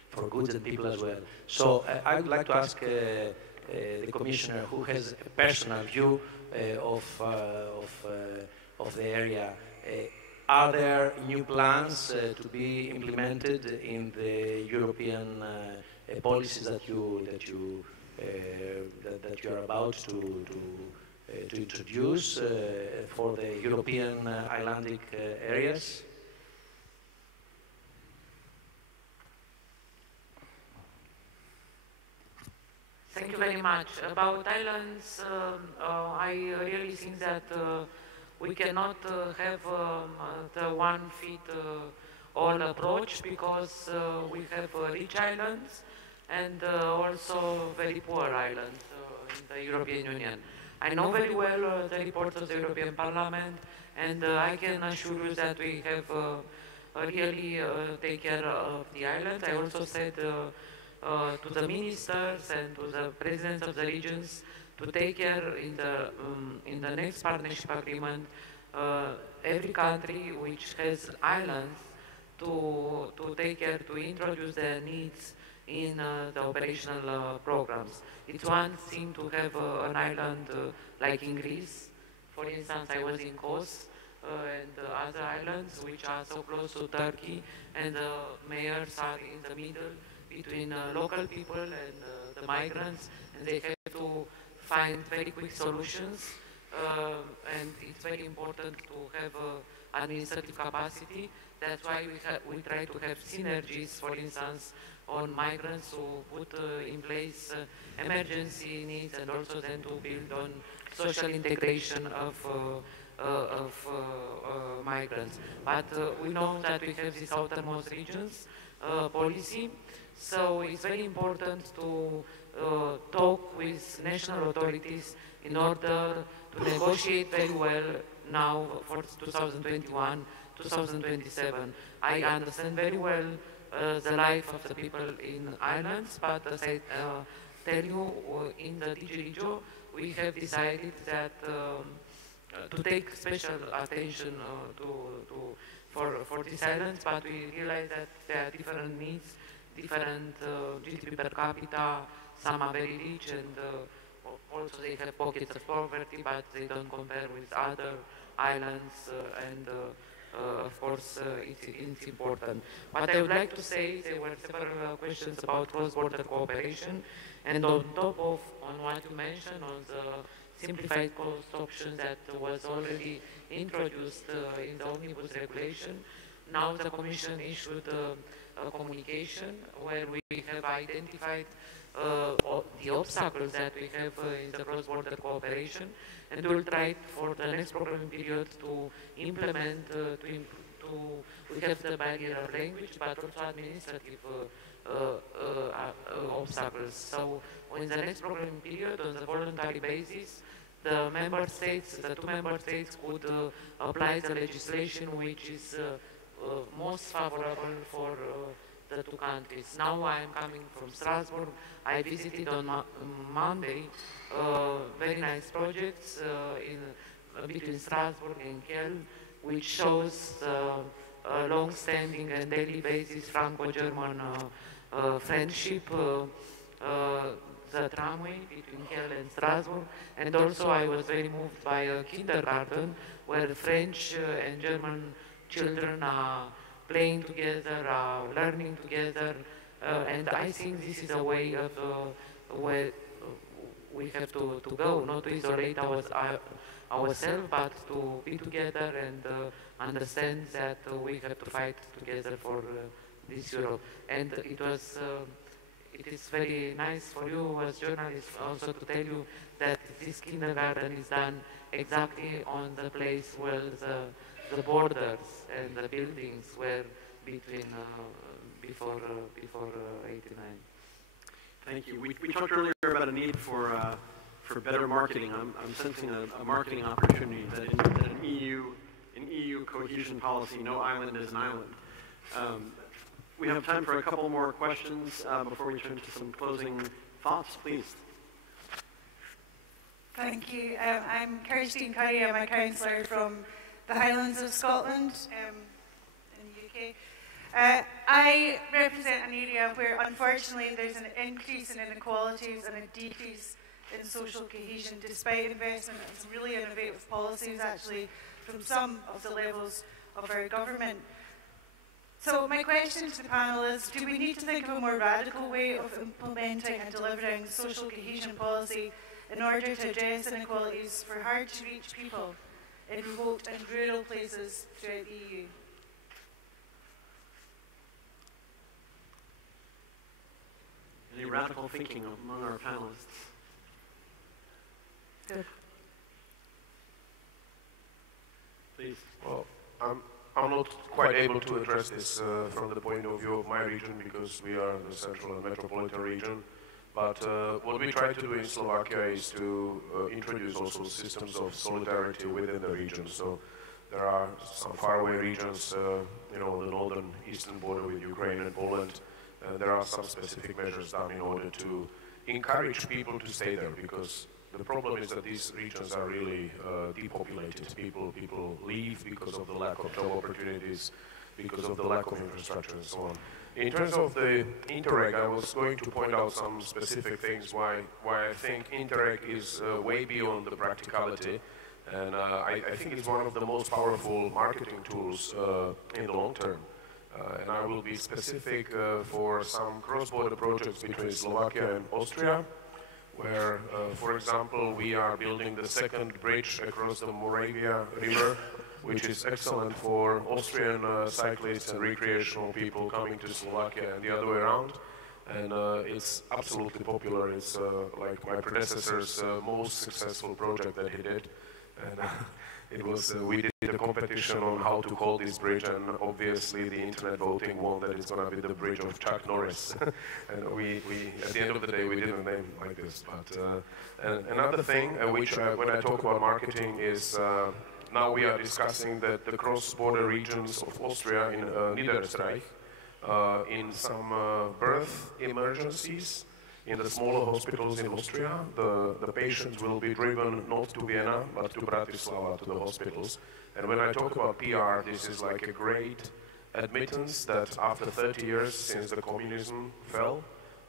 for goods and people as well. So I would like to ask the Commissioner, who has a personal view of the area, are there new plans to be implemented in the European policies that you are about to introduce for the European Icelandic areas? Thank you very much. About islands, I really think that we cannot have the one-fit-all approach, because we have rich islands and also very poor islands in the European Union. I know very well the report of the European Parliament, and I can assure you that we have really take care of the islands. I also said to the ministers and to the presidents of the regions to take care in the next partnership agreement, every country which has islands to take care, to introduce their needs in the operational programs. It's one thing to have an island like in Greece. For instance, I was in Kos and other islands which are so close to Turkey, and the mayors are in the middle between local people and the migrants, and they have to find very quick solutions. And it's very important to have administrative capacity. That's why we try to have synergies, for instance, on migrants who put in place emergency needs, and also then to build on social integration of migrants. But we know that we have these outermost regions policy, so it's very important to talk with national authorities in order to negotiate very well now for 2021, 2027. I understand very well the life of the people in islands, but as I tell you, in the DG Regio, we have decided that to take special attention for these islands, but we realize that there are different needs, different GDP per capita. Some are very rich, and also they have pockets of poverty, but they don't compare with other islands, and of course it's important. What I would like to say, there were several questions about cross-border cooperation, and on top of what you mentioned on the simplified cost option that was already introduced in the Omnibus regulation, now the Commission issued a communication where we have identified the obstacles that we have in the cross-border cooperation, and we will try for the next programming period to implement, we have the barrier of language, but also administrative obstacles. So in the next programming period, on the voluntary basis, the member states, the two member states could apply the legislation which is most favorable for the two countries. Now I am coming from Strasbourg. I visited on Monday very nice projects between Strasbourg and Kiel, which shows long-standing and daily basis Franco-German friendship, the tramway between Kiel and Strasbourg, and also I was very moved by a kindergarten where French and German children are playing together, learning together, and I think this is a way of where we have to go, not to isolate ourselves, but to be together and understand that we have to fight together for this Europe. And it is very nice for you as journalists also to tell you that this kindergarten is done exactly on the place where the borders and the buildings were between before 89. Thank you. We talked earlier about a need for better marketing. I'm sensing a marketing opportunity that an EU cohesion policy, no island is an island. We have time for a couple more questions before we turn to some closing thoughts, please. Thank you. I'm Kirsty Curry. I'm a councillor from the Highlands of Scotland in the UK. I represent an area where unfortunately there's an increase in inequalities and a decrease in social cohesion despite investment in some really innovative policies actually from some of the levels of our government. So my question to the panel is, do we need to think of a more radical way of implementing and delivering social cohesion policy in order to address inequalities for hard-to-reach people in remote and rural places throughout the EU? Any radical thinking among our panelists? Good. Please. Well, I'm not quite able to address this from the point of view of my region because we are the central and metropolitan region. But what we try to do in Slovakia is to introduce also systems of solidarity within the region. So There are some faraway regions, you know, the northern eastern border with Ukraine and Poland. There are some specific measures done in order to encourage people to stay there, because the problem is that these regions are really depopulated. People leave because of the lack of job opportunities, because of the lack of infrastructure and so on. In terms of the Interreg, I was going to point out some specific things why I think Interreg is way beyond the practicality, and I think it's one of the most powerful marketing tools in the long term. And I will be specific for some cross-border projects between Slovakia and Austria, where, for example, we are building the second bridge across the Moravia River, which is excellent for Austrian cyclists and recreational people coming to Slovakia and the other way around. And it's absolutely popular. It's like my predecessor's most successful project that he did. And it was, we did a competition on how to call this bridge, and obviously the internet voting won that it's going to be the bridge of Chuck Norris. And we, at the end of the day, we didn't name it like this. But another thing, which when I talk about marketing, is now we are discussing that the cross-border regions of Austria in Niederösterreich, in some birth emergencies, in the smaller hospitals in Austria, the patients will be driven not to Vienna, but to Bratislava, to the hospitals. And when I talk about PR, this is like a great admittance that after 30 years since the communism fell,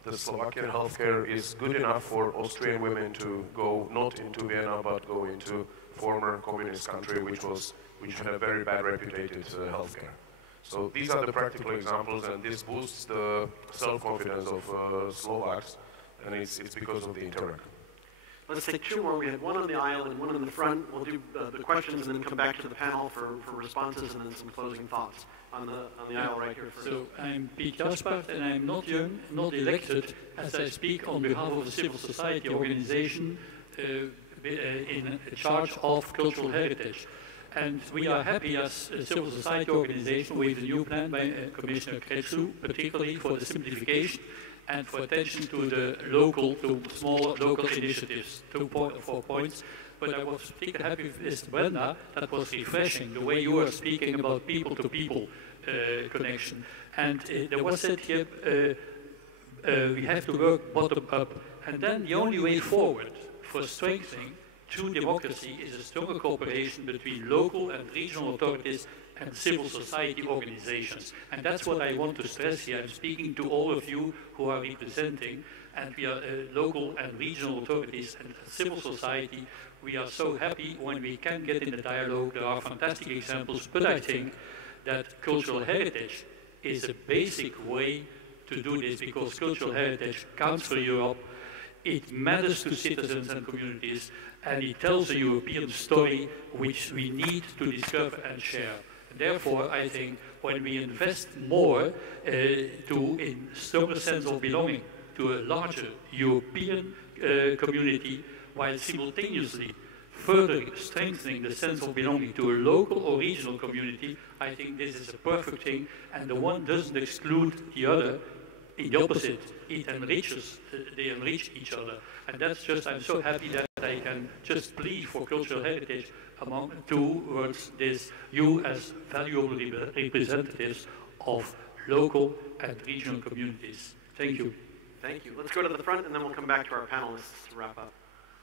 the Slovakian healthcare is good enough for Austrian women to go not into Vienna, but go into former communist country, which had a very bad reputed healthcare. So these are the practical examples, and this boosts the self-confidence of Slovaks, and it's because of the Interreg. Let's take two more. We had one on the aisle and one in the front. We'll do the questions and then come back to the panel for responses and then some closing thoughts. On the aisle right here first. So I'm Piet Jaspert, and I'm not young, not elected, as I speak on behalf of a civil society organization in charge of cultural heritage. And we are happy as a civil society organization with a new plan by Commissioner Crețu, particularly for the simplification and for attention to the smaller local initiatives. 4 points. But I was particularly happy with Mr. Brenda. That was refreshing, the way you were speaking about people-to-people connection. And there was said here, we have to work bottom-up. And then the only way forward for strengthening true democracy is a stronger cooperation between local and regional authorities and civil society organizations. And that's what I want to stress here. I'm speaking to all of you who are representing, and we are local and regional authorities and civil society. We are so happy when we can get in the dialogue. There are fantastic examples, but I think that cultural heritage is a basic way to do this, because cultural heritage counts for Europe. It matters to citizens and communities, and it tells a European story which we need to discover and share. Therefore, I think when we invest more in stronger sense of belonging to a larger European community, while simultaneously further strengthening the sense of belonging to a local or regional community, I think this is a perfect thing, and the one doesn't exclude the other. In the opposite, it enriches, they enrich each other. And that's just, I'm so happy that I can just plead for cultural heritage towards this, you as valuable representatives of local and regional communities. Thank you. Thank you. Let's go to the front and then we'll come back to our panelists to wrap up.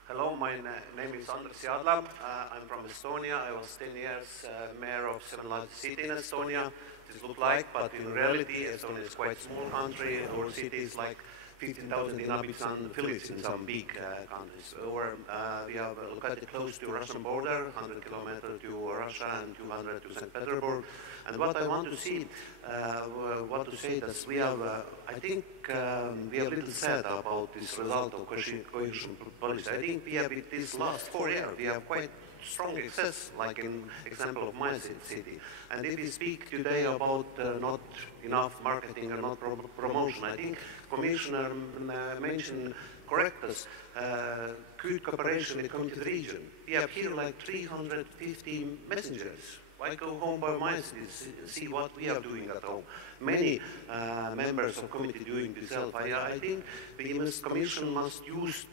Hello, my name is Andres Jadla. I'm from Estonia. I was 10 years mayor of second largest city in Estonia. This look like, but in reality, Estonia is quite a small country. Our city is like 15,000 inhabitants and villages in some big countries. We have located close to Russian border, 100 kilometers to Russia and 200 to St. Petersburg. And what I want to say that we have, I think we are a little sad about this result of cohesion policy. I think we have, with this last 4 years, we have quite strong success, like in example of my city. And if we speak today about not enough marketing and not promotion, I think Commissioner mentioned correctness, good cooperation with community region. We have here like 350 messengers. I go home by my city, see what we are doing at home. Many members of committee doing this help. I think the Commission must use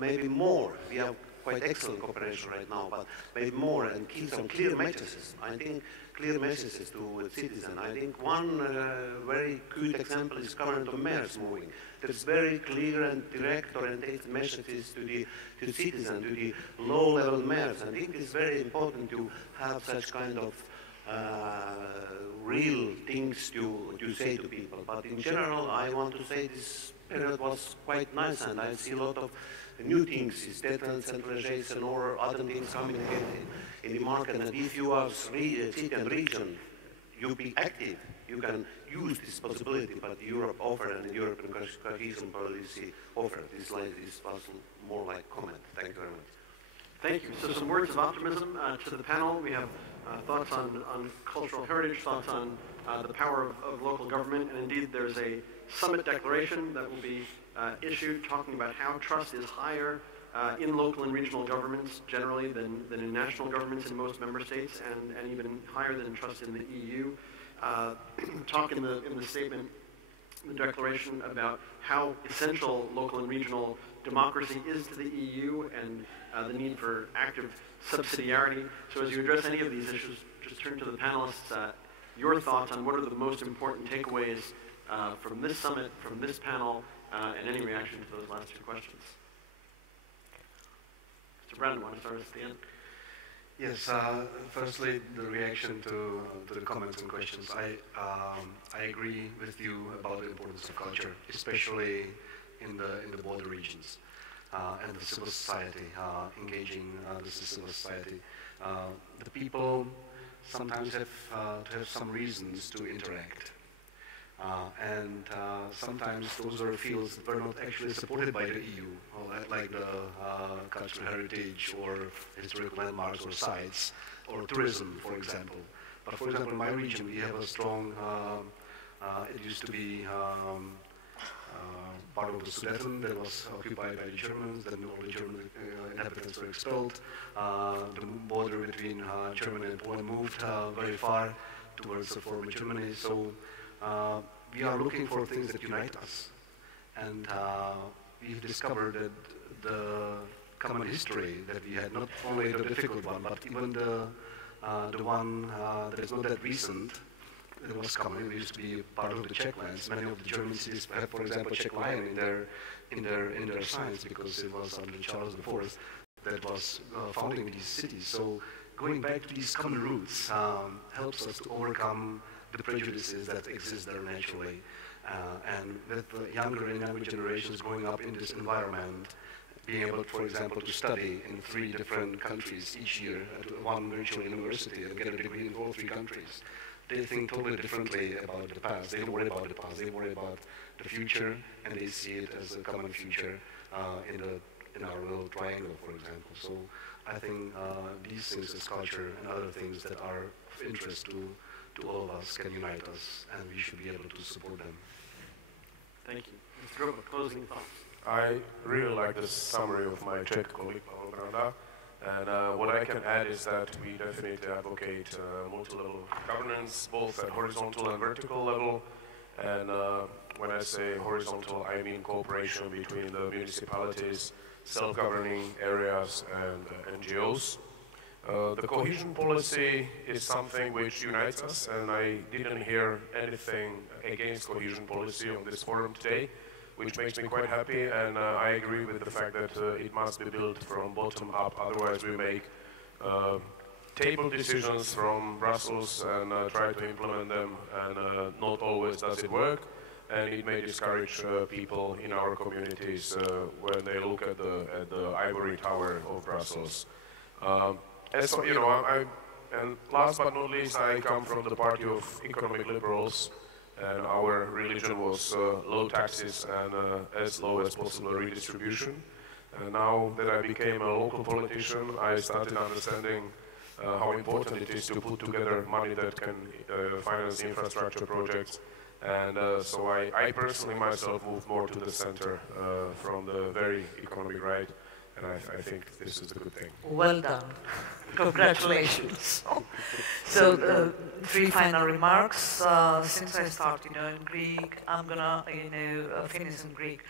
maybe more. We have quite excellent cooperation right now, but maybe more and keep some clear messages. I think clear messages to citizens. I think one very good example is current of mayors moving. There's very clear and direct oriented messages to the citizens, to the low-level mayors. I think it's very important to have such kind of real things to say to people. But in general, I want to say this period was quite nice, and I see a lot of new things, is decentralization or other things coming again in the market. And if you are city and region, you be active. You can use this possibility, but Europe offer and the European cohesion policy offer. This was more like comment. Thank you very much. Thank you. So some words of optimism to the panel. We have thoughts on cultural heritage, thoughts on the power of local government, and indeed there's a summit declaration that will be issued talking about how trust is higher in local and regional governments generally than in national governments in most member states, and even higher than trust in the EU. Talk in the statement, the declaration, about how essential local and regional democracy is to the EU and the need for active subsidiarity. So as you address any of these issues, just turn to the panelists. Your thoughts on what are the most important takeaways from this summit, from this panel, and any reaction to those last two questions. Mr. Brown, want to start us at the end? Yes, firstly, the reaction to the comments and questions. I agree with you about the importance of culture, especially in the border regions and the civil society, engaging the civil society. The people sometimes have to have some reasons to interact. And sometimes those are fields that were not actually supported by the EU, like the cultural heritage or historical landmarks or sites, or tourism, for example. But for example, in my region, we have a strong, it used to be part of the Sudeten that was occupied by the Germans, then all the German inhabitants were expelled. The border between Germany and Poland moved very far towards the former Germany. So we are looking for things that unite us, and we've discovered that the common history that we had, not only the difficult one, but even the one that is not that recent, that was common. It used to be part of the Czech lands. Many of the German cities have, for example, Czech lion in their signs, because it was under Charles IV that was founding these cities. So going back to these common roots helps us to overcome the prejudices that exist there naturally. And with the younger and younger generations growing up in this environment, being able, for example, to study in 3 different countries each year at one virtual university and get a degree in all 3 countries, they think totally differently about the past. They don't worry about the past, they worry about the future, and they see it as a common future in our little triangle, for example. So I think these things as culture and other things that are of interest to all of us can unite us, and we should be able to support them. Thank you. Mr. Droba, closing thoughts. I really like the summary of my Czech colleague, Pavel, and what I can add is that we definitely advocate multi-level governance, both at horizontal and vertical level. And when I say horizontal, I mean cooperation between the municipalities, self-governing areas, and NGOs. The cohesion policy is something which unites us, and I didn't hear anything against cohesion policy on this forum today, which makes me quite happy, and I agree with the fact that it must be built from bottom up, otherwise we make table decisions from Brussels and try to implement them, and not always does it work, and it may discourage people in our communities when they look at the ivory tower of Brussels. And so, you know, and last but not least, I come from the party of economic liberals, and our religion was low taxes and as low as possible redistribution. And now that I became a local politician, I started understanding how important it is to put together money that can finance infrastructure projects. And so I personally myself moved more to the center from the very economic right. And I think this is a good thing. Well done. Congratulations. So 3 final remarks. Since I started in Greek, I'm gonna finish in Greek.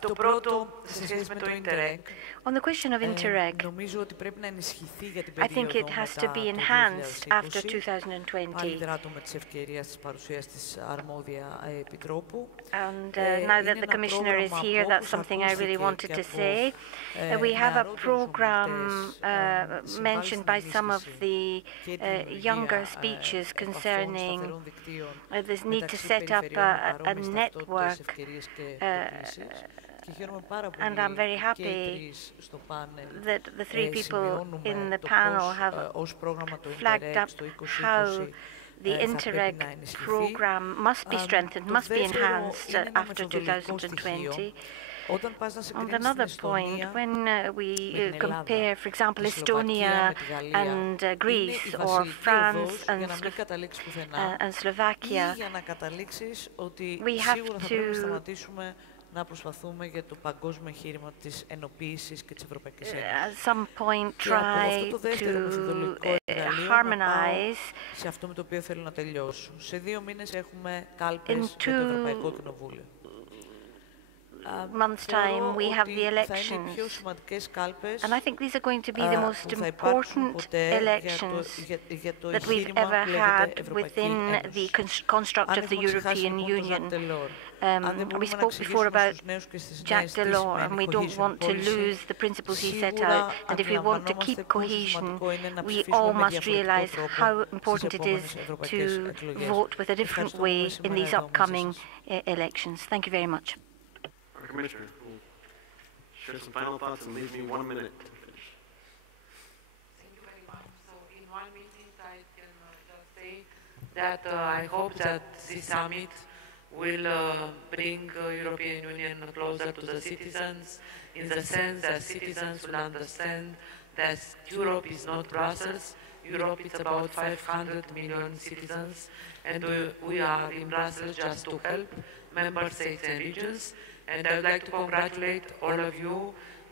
Το πρώτο, σε σχέση με το Interreg, On the question of Interreg, νομίζω ότι πρέπει να ενισχυθεί για την I think περίοδο it has to μετά be το enhanced after 2020. Πάλι 2020. δράτω με τις ευκαιρίες της παρουσίας της αρμόδια επιτρόπου. And now that the Commissioner is here, that's something I really wanted to say. We have a program mentioned by some of the younger speeches concerning this need to set up a network. And I'm very happy that the three people in the panel have flagged up how the Interreg program must be strengthened, must be enhanced after 2020. On another point, when we compare, for example, Estonia and Greece, or France and Slovakia, we have to να προσπαθούμε για το παγκόσμιο εγχείρημα της ενοποίησης και της Ευρωπαϊκής Ένωσης. At some point try to harmonize. Σε αυτό με το οποίο θέλω να τελειώσω. Σε 2 μήνες έχουμε κάλπες για το Ευρωπαϊκό Κοινοβούλιο. Month's time we have the elections, and I think these are going to be the most important elections that we've ever had within the construct of the European Union. We spoke before about Jacques Delors, and we don't want to lose the principles he set out. And if we want to keep cohesion, we all must realise how important it is to vote with a different way in these upcoming elections. Thank you very much. Our Commissioner will share some final thoughts and leave me 1 minute to finish. Thank you very much. So in 1 minute I can just say that I hope that this summit will bring European Union closer to the citizens, in the sense that citizens will understand that Europe is not Brussels. Europe is about 500 million citizens, and we are in Brussels just to help member states and regions. And I would like to congratulate all of you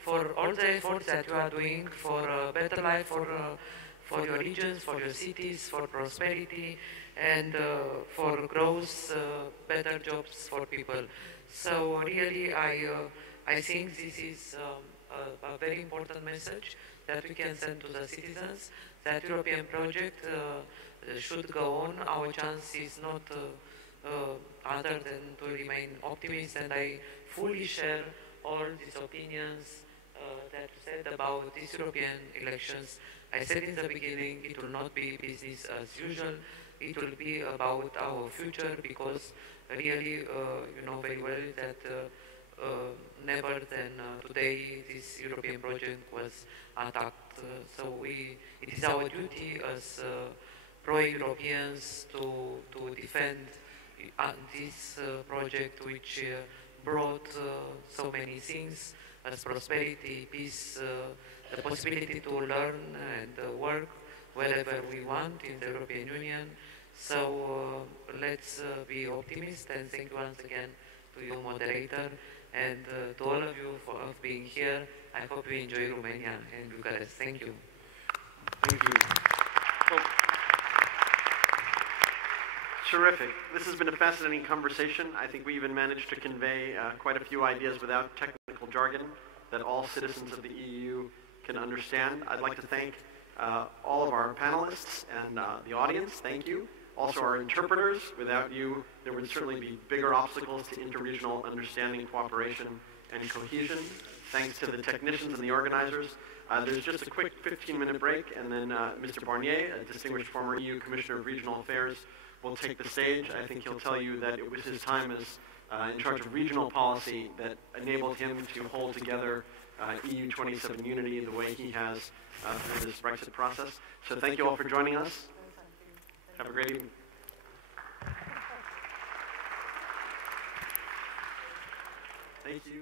for all the efforts that you are doing for a better life for your regions, for your cities, for prosperity, and for growth, better jobs for people. So really, I think this is a very important message that we can send to the citizens, that European project should go on. Our chance is not other than to remain optimist, and I fully share all these opinions that you said about these European elections. I said in the beginning, it will not be business as usual. It will be about our future, because really, you know very well that never than today this European project was attacked. So it is our duty as pro-Europeans to defend this project, which brought so many things as prosperity, peace, the possibility to learn and work wherever we want in the European Union. So let's be optimists, and thank you once again to you, moderator, and to all of you for being here. I hope you enjoy Romania and Bucharest. Thank you. Thank you. Well, terrific. This has been a fascinating conversation. I think we even managed to convey quite a few ideas without technical jargon that all citizens of the EU can understand. I'd like to thank all of our panelists and the audience. Thank you. Also our interpreters. Without you, there would certainly be bigger obstacles to interregional understanding, cooperation, and cohesion. Thanks to the technicians and the organizers. There's just a quick 15-minute break, and then Mr. Barnier, a distinguished former EU Commissioner of Regional Affairs, will take the stage. I think he'll tell you that it was his time as in charge of regional policy that enabled him to hold together EU 27 unity the way he has through this Brexit process. So thank you all for joining us. Have a great evening. Thank you.